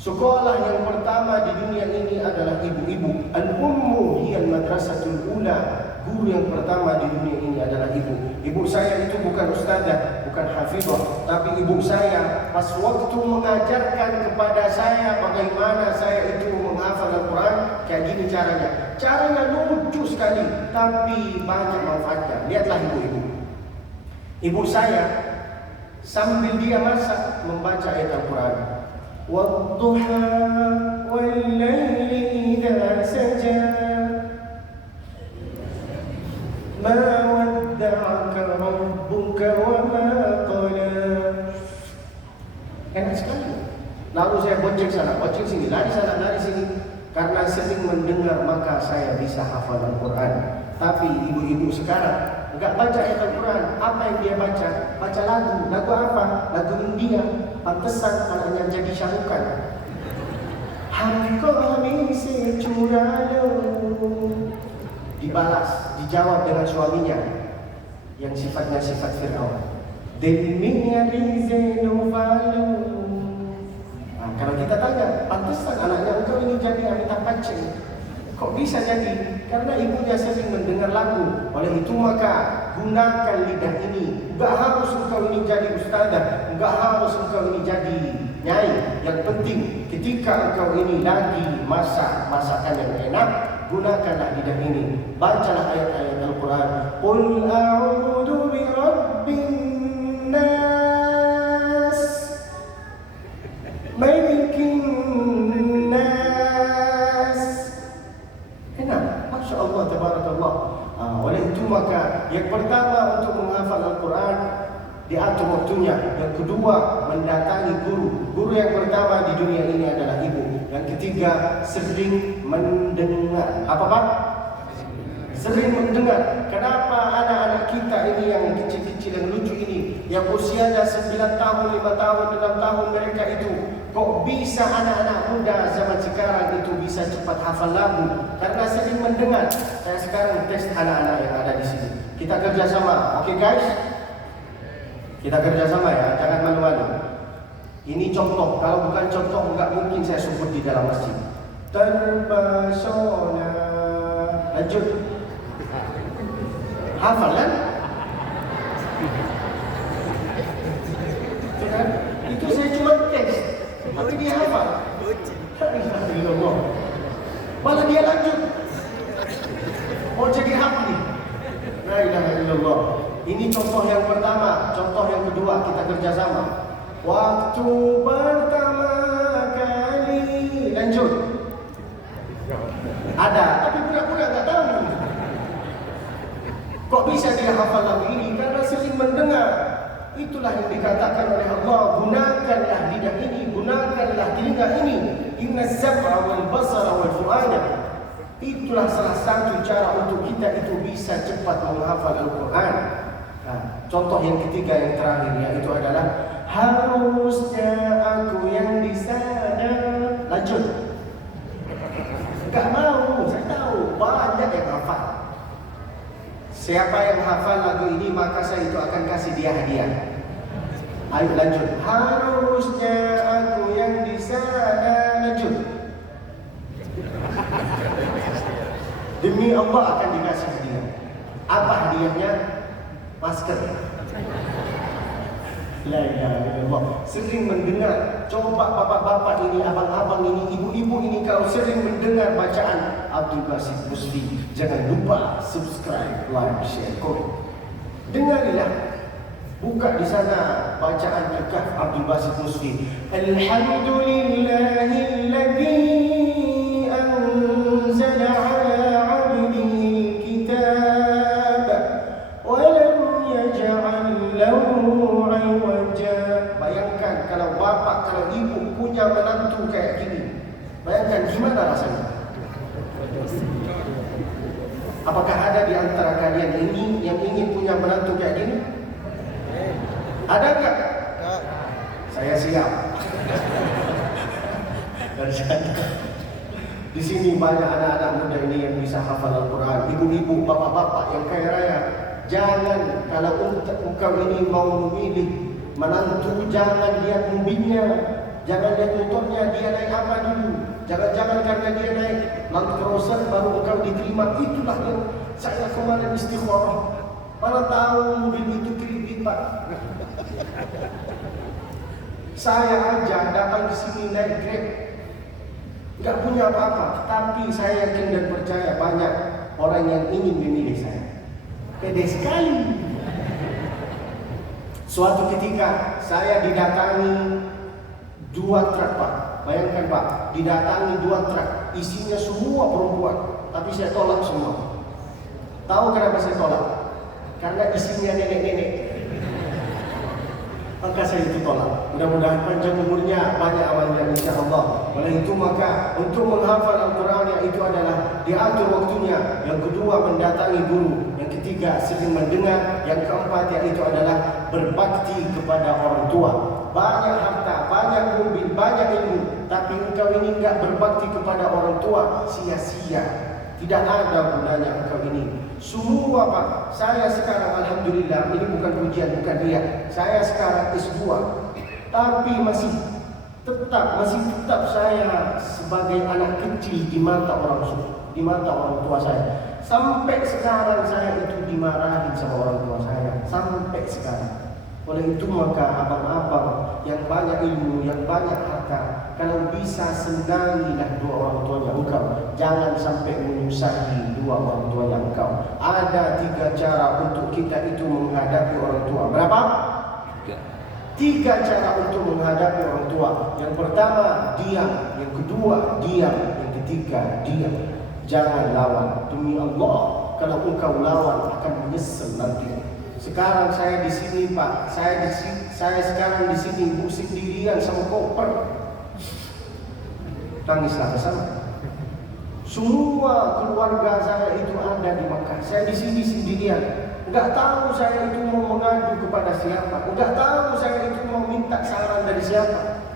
Sekolah yang pertama di dunia ini adalah ibu-ibu. Al-ummu hiya al-madrasatul ula. Guru yang pertama di dunia ini adalah ibu. Ibu saya itu bukan ustazah, bukan hafizah, tapi ibu saya pas waktu mengajarkan kepada saya bagaimana saya itu menghafal Al-Quran, kayak gini caranya. Caranya lucu sekali, tapi banyak manfaatnya. Lihatlah ibu-ibu. Ibu saya sambil dia masak membaca ayat Al-Quran. Wadduha wal-laili idza saja ma rabbuka wa ma qala. Enak sekali. Lalu saya bonceng sana, bonceng sini, lari sana, lari sini. Karena sering mendengar maka saya bisa hafal Al-Quran. Tapi ibu-ibu sekarang enggak baca ayat Al-Quran. Apa yang dia baca? Baca lagu. Lagu apa? Lagu India. Pantesan anaknya jadi syarukan. Hakikami securalo. Dibalas, dijawab dengan suaminya yang sifatnya sifat Fir'aun. Deminya rizenu. Kalau kita tanya, pantesan anaknya engkau ini jadi Amitabh Bachchan. Kok bisa jadi? Karena ibunya sering mendengar lagu. Oleh itu maka gunakan lidah ini. Enggak harus engkau ini jadi ustazah, enggak harus engkau ini jadi nyai. Yang penting ketika engkau ini lagi masak masakan yang enak, gunakanlah lidah ini. Bacalah ayat-ayat Al-Quran. Qul a'udzu birabbin nas, malikin nas. Enak, Masya Allah, Tabarakallah. Oleh itu maka yang pertama untuk menghafal Al-Quran, diatur waktunya. Yang kedua, mendatangi guru. Guru yang pertama di dunia ini adalah ibu. Yang ketiga, sering mendengar. Apa Pak? Sering mendengar. Kenapa anak-anak kita ini yang kecil-kecil, yang lucu ini, yang usianya 9 tahun, 5 tahun, 6 tahun mereka itu, kok bisa anak-anak muda zaman sekarang itu bisa cepat hafal lagu? Karena sering mendengar. Saya sekarang tes anak-anak yang ada di sini. Kita kerjasama, oke guys? Kita kerjasama ya, jangan malu-malu. Ini contoh, kalau bukan contoh enggak mungkin saya sebut di dalam masjid. Terpesona. Lanjut. Hafal kan? Itu saya cuma tes, tapi dia hafal. Alhamdulillah. Malah dia lanjut. Mau jadi hafal nih. La ilaha illallah. Ini contoh yang pertama. Contoh yang kedua, kita kerjasama. Waktu pertama kali. Lanjut. Ada, tapi pura-pura nggak tahu. Kok bisa dia hafal lagu ini? Karena sering mendengar. Itulah yang dikatakan oleh Allah, gunakanlah lidah ini, gunakanlah telinga ini. Inna sab'a wal basara wal fu'ada. Itulah salah satu cara untuk kita itu bisa cepat menghafal Al-Quran. Nah, contoh yang ketiga yang terakhir yaitu adalah harusnya aku yang di sana. Lanjut. Enggak mau, saya tahu banyak yang hafal. Siapa yang hafal lagu ini maka saya itu akan kasih dia hadiah. Ayo lanjut. Harusnya aku yang di sana. Lanjut. Demi Allah akan dikasih hadiah. Apa hadiahnya? Masker. La ilaha illallah. Sering mendengar. Coba bapak-bapak ini, abang-abang ini, ibu-ibu ini, kalau sering mendengar bacaan Abdul Basit Musfi, jangan lupa subscribe, like, share, komen. Dengarilah. Buka di sana bacaan Al-Kahf Abdul Basit Musfi. Alhamdulillahilladzi anzala ala 'abdihi kitab wa lam yaj'al lahu 'iwaja. Bayangkan kalau bapak, kalau ibu punya menantu kayak gini. Bayangkan gimana rasanya? Apakah ada di antara kalian ini yang ingin punya menantu kayak gini? Ada enggak? Saya siap. Di sini banyak anak-anak muda ini yang bisa hafal Al-Quran. Ibu-ibu, bapak-bapak yang kaya raya, jangan kalau engkau ini mau memilih menantu, jangan lihat mobilnya, jangan lihat motornya, dia naik apa dulu. Jangan-jangan karena dia naik Land Cruiser baru engkau diterima. Itulah yang saya kemarin istikharah. Mana tahu mobil itu kredit Pak. Saya aja datang ke sini naik Grab, nggak punya apa-apa, tapi saya yakin dan percaya banyak orang yang ingin memilih saya. Pede sekali. Suatu ketika saya didatangi 2 truk Pak. Bayangkan Pak, didatangi 2 truk, isinya semua perempuan, tapi saya tolak semua. Tahu kenapa saya tolak? Karena isinya nenek-nenek. Maka saya itu tolak. Mudah-mudahan panjang umurnya, banyak amalnya insya-Allah. Oleh itu maka untuk menghafal Al-Quran yang itu adalah diatur waktunya. Yang kedua mendatangi guru. Yang ketiga sering mendengar. Yang keempat yaitu adalah berbakti kepada orang tua. Banyak harta, banyak mobil, banyak ilmu, tapi engkau ini enggak berbakti kepada orang tua, sia-sia. Tidak ada gunanya engkau ini. Semua Pak, saya sekarang alhamdulillah, ini bukan pujian, bukan riak. Saya sekarang S2, tapi masih tetap saya sebagai anak kecil di mata orang tua saya. Sampai sekarang saya itu dimarahin sama orang tua saya, sampai sekarang. Oleh itu maka abang-abang yang banyak ilmu, yang banyak harta, kalau bisa senangilah dua orang tuanya engkau. Jangan sampai menyusahi dua orang tuanya engkau. Ada 3 cara untuk kita itu menghadapi orang tua. Berapa? 3 cara untuk menghadapi orang tua. Yang pertama, diam. Yang kedua, diam. Yang ketiga, diam. Jangan lawan. Demi Allah, kalau engkau lawan akan menyesal nanti. Sekarang saya di sini Pak, saya sekarang di sini musik sendirian sama koper. Tangislah bersama. Semua keluarga saya itu ada di Makkah. Saya di sini sendirian. Enggak tahu saya itu mau mengadu kepada siapa. Enggak tahu saya itu mau minta saran dari siapa.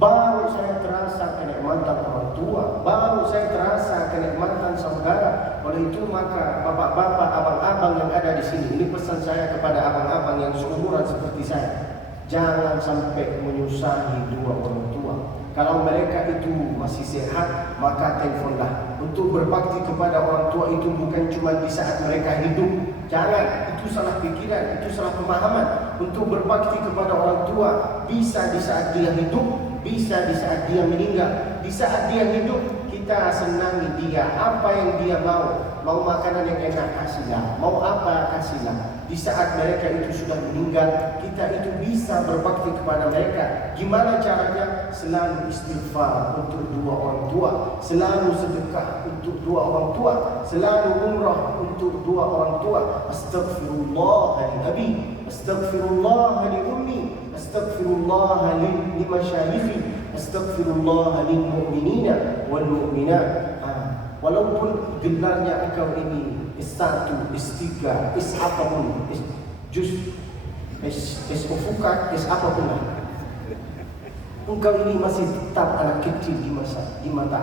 Baru saya terasa kenikmatan orang tua, baru saya terasa kenikmatan saudara. Oleh itu maka bapak-bapak, abang-abang yang ada di sini, ini pesan saya kepada abang-abang yang seumuran seperti saya. Jangan sampai menyusahi dua orang tua. Kalau mereka itu masih sehat, maka teleponlah. Untuk berbakti kepada orang tua itu bukan cuma di saat mereka hidup. Jangan, itu salah pikiran, itu salah pemahaman. Untuk berbakti kepada orang tua bisa di saat dia hidup, bisa di saat dia meninggal. Di saat dia hidup, kita senangi dia. Apa yang dia mau makanan yang enak kasihlah, mau apa kasihlah. Di saat mereka itu sudah meninggal, kita itu bisa berbakti kepada mereka. Gimana caranya? Selalu istighfar untuk dua orang tua, selalu sedekah untuk dua orang tua, selalu umrah untuk dua orang tua. Astaghfirullah li abi, astaghfirullah li ummi, astaghfirullah li masyayikhi, astaghfirullah lil mu'minina wal mu'minat. Walaupun gelarnya engkau ini S1, S3, S apapun, S ufukat, S apapun lah, engkau ini masih tetap anak kecil di mata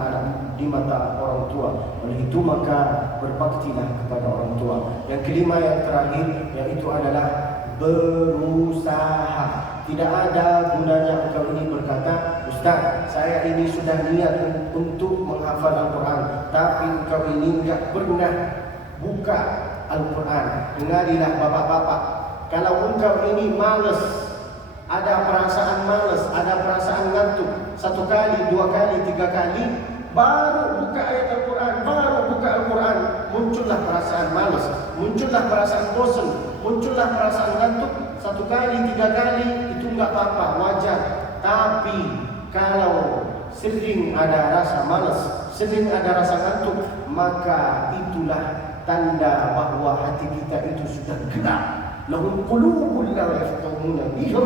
orang tua. Oleh itu maka berbaktilah kepada orang tua. Yang kelima, yang terakhir, yaitu adalah berusaha. Tidak ada gunanya engkau ini berkata, Ustaz, saya ini sudah niat untuk menghafal Al-Quran, tapi engkau ini tidak pernah buka Al-Quran. Dengarilah bapak-bapak, kalau engkau ini malas, ada perasaan malas, ada perasaan ngantuk, 1 kali, 2 kali, 3 kali, baru buka ayat Al-Quran, baru buka Al-Quran, muncullah perasaan malas, muncullah perasaan bosan, muncullah perasaan ngantuk. 1 kali, 3 kali itu enggak apa-apa, wajar. Tapi kalau sering ada rasa malas, sering ada rasa ngantuk, maka itulah tanda bahwa hati kita itu sudah gelap. Lahum qulubun la yafqahuna biha,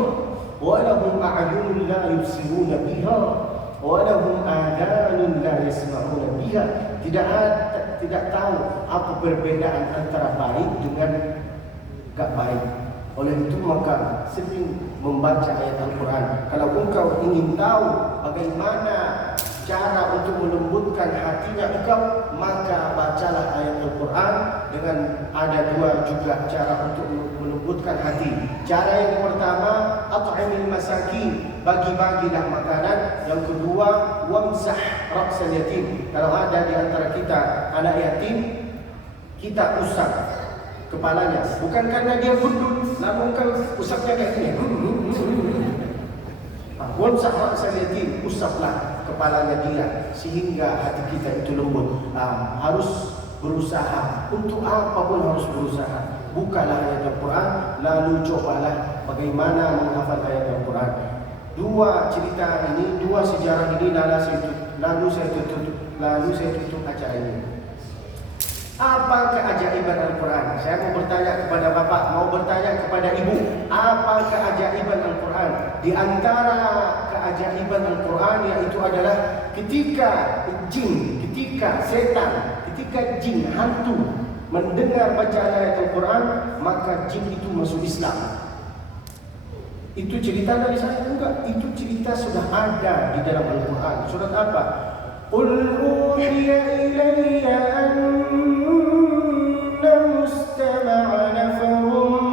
wa lahum a'yunun la yubsiruna biha, wa lahum adhanun la yasma'una biha. Tidak tahu apa perbedaan antara baik dengan enggak baik. Oleh itu maka sering membaca ayat Al-Quran. Kalau engkau ingin tahu bagaimana cara untuk melembutkan hatinya engkau, maka bacalah ayat Al-Quran. Dengan ada 2 juga cara untuk melembutkan hati. Cara yang pertama, at'imil masakin, bagi-bagilah makanan. Yang kedua, wamsah ra'sal yatim. Kalau ada di antara kita anak yatim, kita usap kepalanya, bukan karena dia gundul, lalu engkau usapnya kayak gini. Wamsah ra'sal yatim, usaplah kepalanya dia sehingga hati kita itu lembut. Harus berusaha, untuk apapun harus berusaha. Bukalah ayat Al-Quran, lalu cobalah bagaimana menghafal ayat Al-Quran. 2 cerita ini, 2 sejarah ini lalu saya tutup acara ini. Apa keajaiban Al-Quran? Saya mau bertanya kepada bapak, mau bertanya kepada ibu, apa keajaiban Al-Quran? Di antara keajaiban Al-Quran yaitu adalah ketika jin, ketika setan, ketika jin hantu mendengar bacaan ayat Al-Quran, maka jin itu masuk Islam. Itu cerita dari saya enggak, itu cerita sudah ada di dalam Al-Quran. Surat apa? Qul uhiya ilayya annahu istama'a nafarun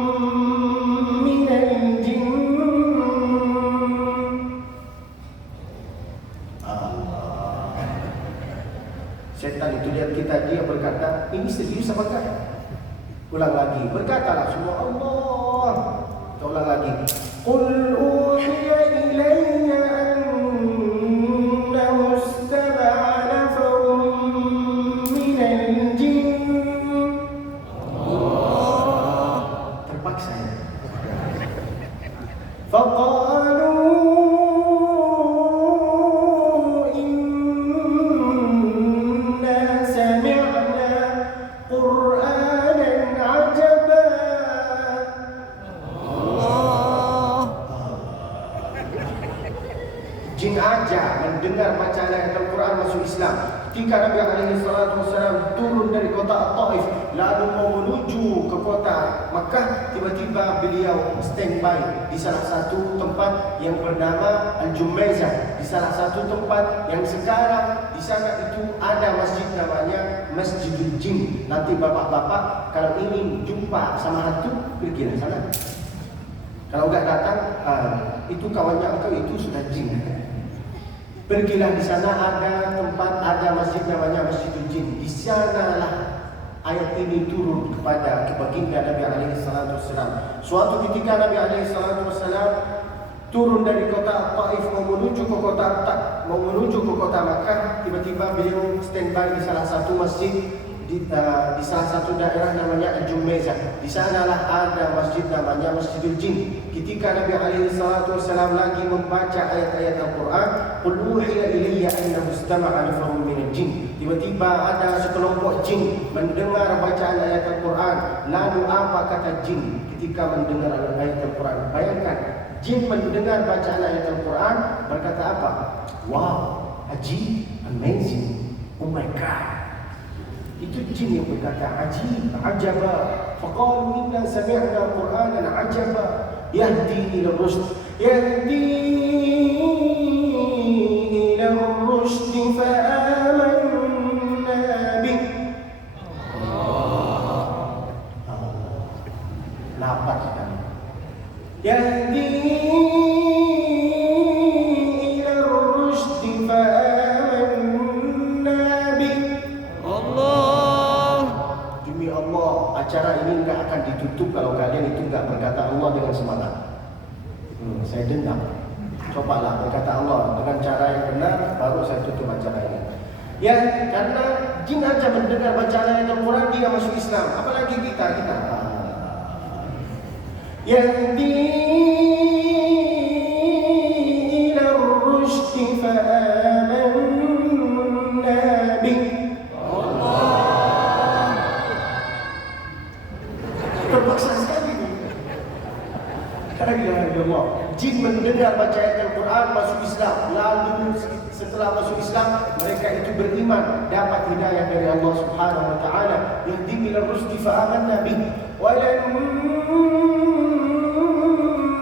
minal jinn. Setan itu lihat kita, dia berkata, ini serius apa enggak? Ulang lagi, berkatalah semua Allah. Kita ulang lagi. Qul uhiya ilayya annahu istama'a nafarun minal jinn. Terpaksa ya. Faqalu inna sami'na Qur'anan 'ajaba. Jin aja mendengar bacaan ayat Al-Quran masuk Islam. Ketika Nabi SAW turun dari kota Taif lalu mau menuju ke kota Makkah, tiba-tiba beliau standby di salah satu tempat yang bernama Al-Jumaizah, di salah satu tempat yang sekarang di sana itu ada masjid namanya Masjidul Jin. Nanti bapak-bapak kalau ingin jumpa sama hantu, pergilah sana. Kalau enggak datang, itu kawannya engkau itu sudah jin. Pergilah di sana, ada tempat, ada masjid namanya Masjidul Jin. Di sanalah ayat ini turun kepada baginda Nabi SAW. Suatu ketika Nabi SAW turun dari kota Taif mau menuju ke kota Makkah, tiba-tiba beliau standby di salah satu masjid di salah satu daerah namanya Al-Jumaizah. Di sanalah ada masjid namanya Masjidul Jin. Ketika Nabi SAW lagi membaca ayat-ayat Al-Quran, Qul uhiya ilayya annahu istama'a nafarun minal jin. Tiba-tiba ada sekelompok jin mendengar bacaan ayat Al-Quran. Lalu apa kata jin ketika mendengar ayat Al-Quran? Bayangkan, jin mendengar bacaan ayat Al-Quran berkata apa? Wow, ajib, amazing, oh my God. Itu jin yang berkata ajib, ajaba. Faqalu inna sami'na Qur'anan ajaba yahdi ila rusyd, yahdi ila rusyd fa amanna bih. Lapat sekali. Yahdi ila rusyd fa amanna bih. Demi Allah, acara ini enggak akan ditutup kalau kalian itu enggak berkata Allah dengan semangat. Saya dendam. Cobalah berkata Allah dengan cara yang benar, baru saya tutup acara ini. Ya, karena jin aja mendengar bacaan ayat Al-Quran dia masuk Islam. Apalagi kita. Yahdi ila rusyd fa amanna bih. Terpaksa sekali. Allah, jin mendengar bacaan Al-Quran masuk Islam. Lalu setelah masuk Islam, mereka itu beriman, dapat hidayah dari Allah Subhanahu wa taala. Yahdi ila rusdi fa amanna bih wa lan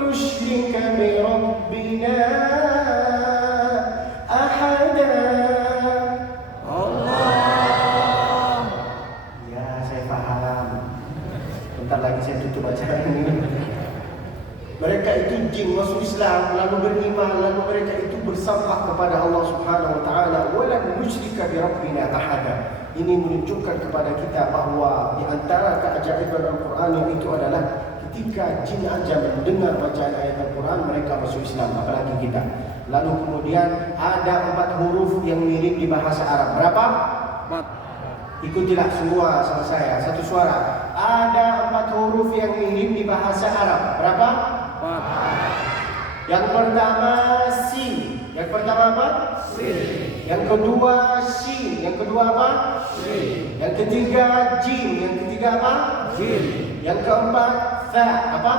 nusyrika bi rabbina ahada. Bentar lagi saya tutup acara ini. Mereka itu jin masuk Islam, lalu beriman, lalu mereka itu bersambah kepada Allah Subhanahu wa taala, walan nusyrika bi rabbina ahada. Ini menunjukkan kepada kita bahawa di antara keajaiban Al-Quran yang itu adalah ketika jin aja mendengar bacaan ayat Al-Quran, mereka masuk Islam, apalagi kita. Lalu kemudian ada 4 huruf yang mirip di bahasa Arab. Berapa? 4. Ikutilah semua sama saya, satu suara. Ada 4 huruf yang mirip di bahasa Arab. Berapa? 4. Yang pertama sin, Yang pertama apa? Sin. Yang kedua shin. Yang kedua apa? Sin. Yang ketiga jim. Yang ketiga apa? Jim. Yang keempat tha. Apa?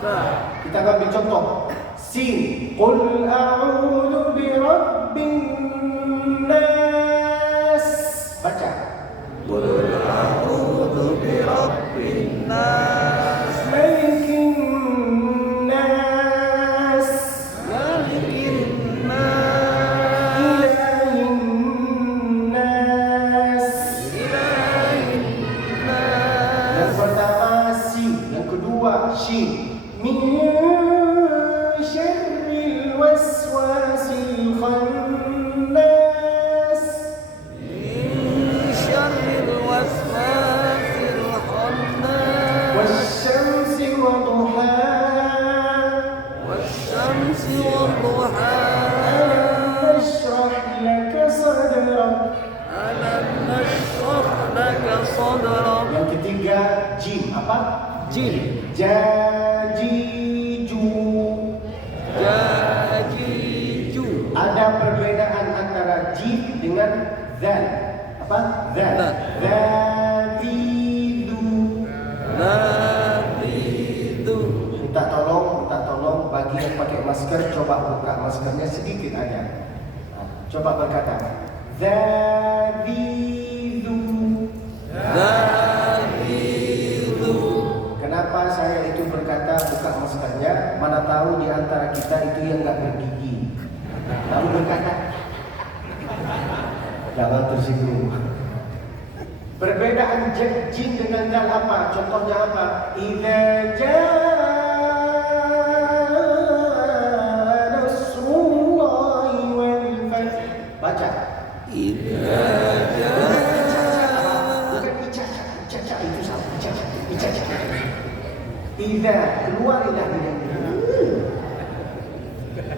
Tha. Kita ambil contoh. Sin. Qul a'udzu birabbin nas. Baca. Qul a'udzu birabbin nas. Malikin nas. Malikin nas. Ilahin nas. Ilahin nas. Yang pertama sin. Yang kedua shin. Min syarril waswasil khannas. Min syarril waswasil khannas. Wasyamsi wa duhaha. Wasyamsi wa duhaha. Alam nashrah laka sadrak. Alam nashrah laka sadrak. Yang ketiga jim. Apa? Jim. Jajiju. Jajiju. Ada perbedaan antara jim dengan zal. Apa? Zal. Zatidu. Zatidu. Minta tolong bagi yang pakai masker coba buka maskernya sedikit aja. Coba berkata Zatidu. Zatidu. Kenapa saya itu berkata buka maskernya? Mana tahu di antara kita itu yang enggak bergigi. Lalu berkata, jangan tersinggung. Perbedaan jin dengan zal apa? Contohnya apa? Idza jaa nasrullahi wal fath. Baca. Idza jaa. Bukan icaca itu salah. Icaca. Idza keluar idah dia.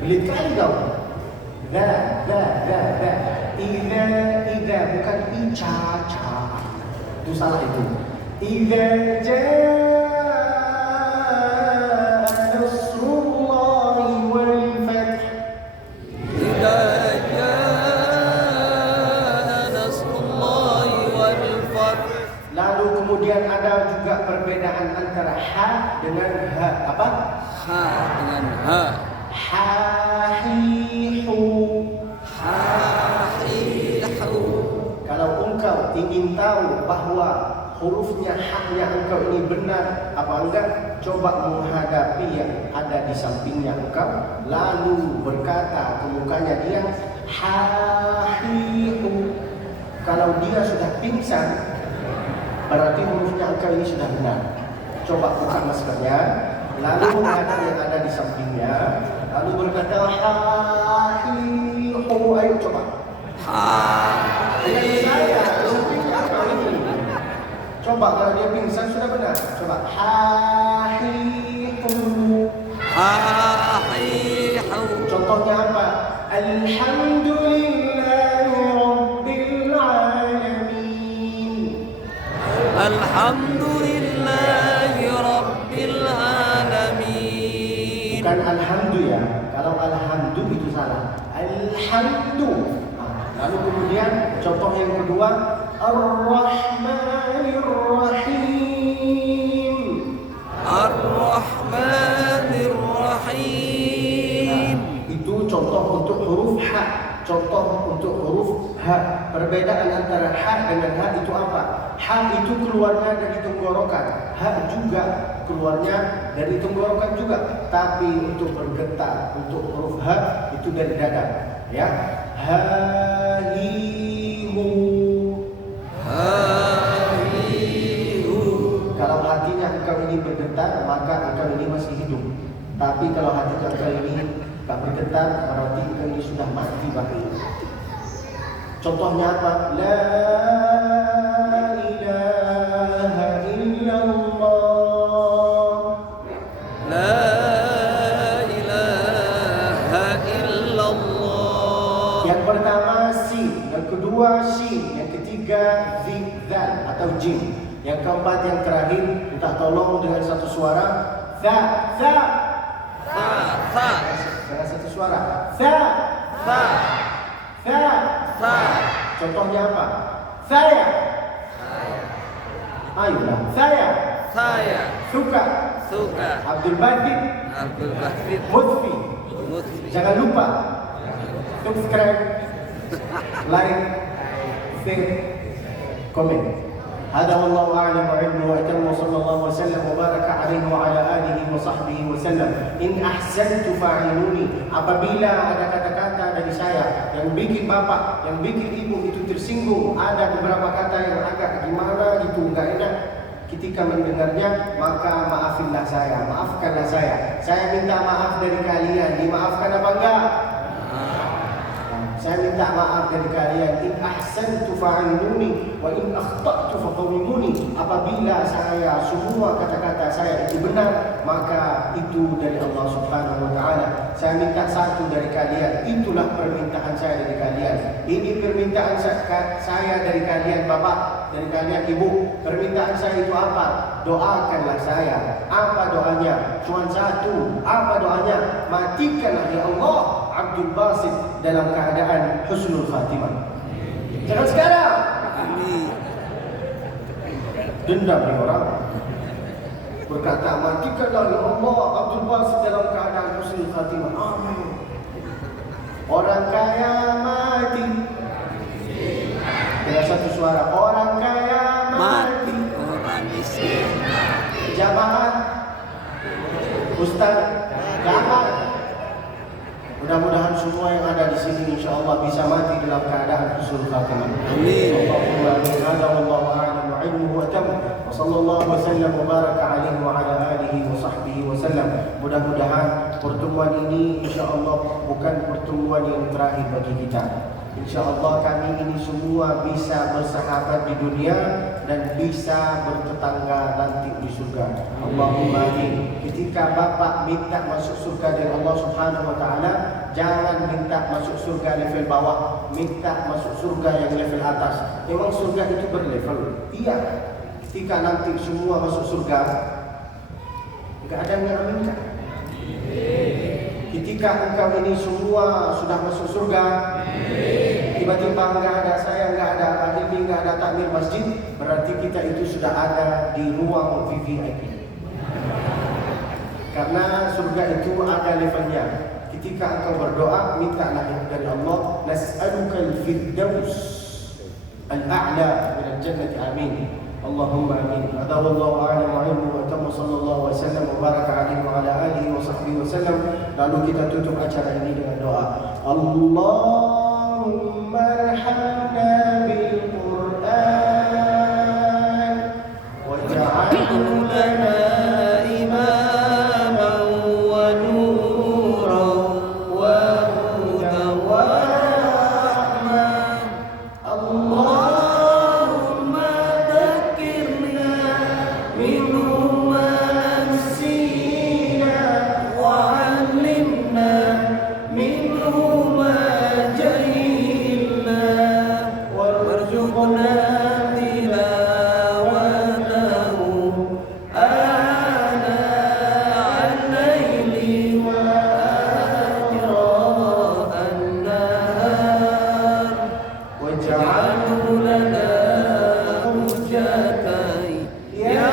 Belit kali kau. Idza bukan icaca. Itu salah itu. Idza jaa nasrullahi wal fath. Idza jaa nasrullahi wal fath. Lalu kemudian ada juga perbedaan antara ha dengan ha. Apa? Ha dengan ha. Hahihu. Hahihu. Kalau engkau ingin tahu bahwa hurufnya haknya engkau ini benar apa enggak, coba menghadapi yang ada di sampingnya engkau, lalu berkata ke mukanya dia hahihu. Kalau dia sudah pingsan, berarti hurufnya engkau ini sudah benar. Coba buka maskernya, lalu menghadap yang ada di sampingnya, lalu berkata hahihu. Ayo coba. Coba kalau dia pingsan sudah benar. Coba hahihu. Hahihu. Contohnya apa? Alhamdulillahi rabbil alamin. Alhamdulillahi rabbil alamin. Bukan alhamdu ya. Kalau alhamdu itu salah. Alhamdu. Lalu kemudian contoh yang kedua, Ar-Rahmanir Rahim. Ar-Rahmanir Rahim. Itu contoh untuk huruf ha. Contoh untuk huruf ha. Perbedaan antara ha dengan ha itu apa? Ha itu keluarnya dari tenggorokan. Ha juga keluarnya dari tenggorokan juga. Tapi untuk bergetar untuk huruf ha itu dari dada. Ya. Hahihu. Hahihu. Kalau hatinya engkau ini bergetar, maka engkau ini masih hidup. Tapi kalau hatinya engkau ini tak bergetar, berarti engkau ini sudah mati bahkan. Contohnya apa? La ilaha illallah. La ilaha illallah. Yang pertama sin, yang kedua shin, yang ketiga zal atau jim, yang keempat yang terakhir minta tolong dengan satu suara za. Dengan satu suara za. Sa. Sa. Sa. Contohnya apa? Saya. Saya. Ayolah. Saya Saya suka suka Abdul Basit Abdul Basit Mutfi. Mutfi. Jangan lupa subscribe, like, share, komen. هذا والله أعلم وعلمه وأتم وصلى الله وسلم وبارك عليه وعلى آله وصحبه وسلم. إن أحسنت فاعلوني. Apabila ada kata-kata dari saya yang bikin bapak, yang bikin ibu itu tersinggung, ada beberapa kata yang agak gimana gitu, enggak enak ketika mendengarnya, maka maafinlah saya, maafkanlah saya. Saya minta maaf dari kalian. Dimaafkan apa enggak? Saya minta maaf dari kalian. In ahsantu fa'aluni wa in akhta'tu faqawwimuni. Apabila saya semua kata-kata saya itu benar, maka itu dari Allah Subhanahu wa taala. Saya minta satu dari kalian. Itulah permintaan saya dari kalian. Ini permintaan saya dari kalian Bapak, dari kalian Ibu. Permintaan saya itu apa? Doakanlah saya. Apa doanya? Cuma satu. Apa doanya? Matikanlah ya Allah Abdul Basit dalam keadaan husnul khatimah. Jangan sekarang. Amin. Dendam ni orang. Berkata, matikanlah ya Allah Abdul Basit dalam keadaan husnul khatimah. Amin. Orang kaya mati. Dengan satu suara. Orang kaya mati. Orang miskin. Jamaah, Ustaz, jangan. Mudah-mudahan semua yang ada di sini insya-Allah bisa mati dalam keadaan husnul khatimah. Amin. Allahumma amin. Hada wallahu a'lam wa ilmuhu wa tam. Wa sallallahu wa sallam wa baraka alaihi wa ala alihi wa sahbihi wa sallam. Mudah-mudahan pertemuan ini insya-Allah bukan pertemuan yang terakhir bagi kita. InsyaAllah kami ini semua bisa bersahabat di dunia dan bisa bertetangga nanti di surga. Allahumma amin. Ketika Bapak minta masuk surga dari Allah Subhanahu wa taala, jangan minta masuk surga level bawah, minta masuk surga yang level atas. Memang surga itu berlevel. Iya. Ketika nanti semua masuk surga, enggak ada yang aminkan. Ketika engkau ini semua sudah masuk surga, tiba-tiba enggak ada saya, enggak ada Pak enggak ada takmir masjid, berarti kita itu sudah ada di ruang VVIP. Karena surga itu ada levelnya. Ketika engkau berdoa, mintalah dari Allah, nas'alukal firdaus al-a'la minal jannati, amin. Allahumma amin. Hada wallahu a'lam wa ilmuhu wa tam sallallahu wa sallam wa baraka alaihi wa ala alihi wa sahbihi wa sallam. Lalu kita tutup acara ini dengan doa. Allahumma arhamna bil Qur'an waj'alhu lana imaman wa nuran wa hudan wa rahmah. Allahumma dhakkirna minhu ma nasina wa 'allimna minhu ma jahilna warzuqna tilawatahu ana al-laili wa ajra'an nahar waj'alhu lana hujjatan ya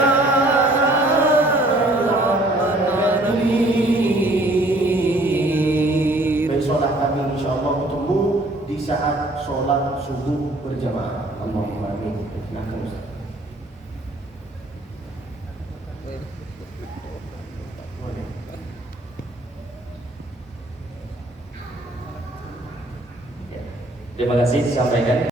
rabbal alamin. Baik, solat kami insyaAllah bertemu di saat solat subuh berjamaah. Allahumma amin. Nah, Ustaz. Terima kasih disampaikan.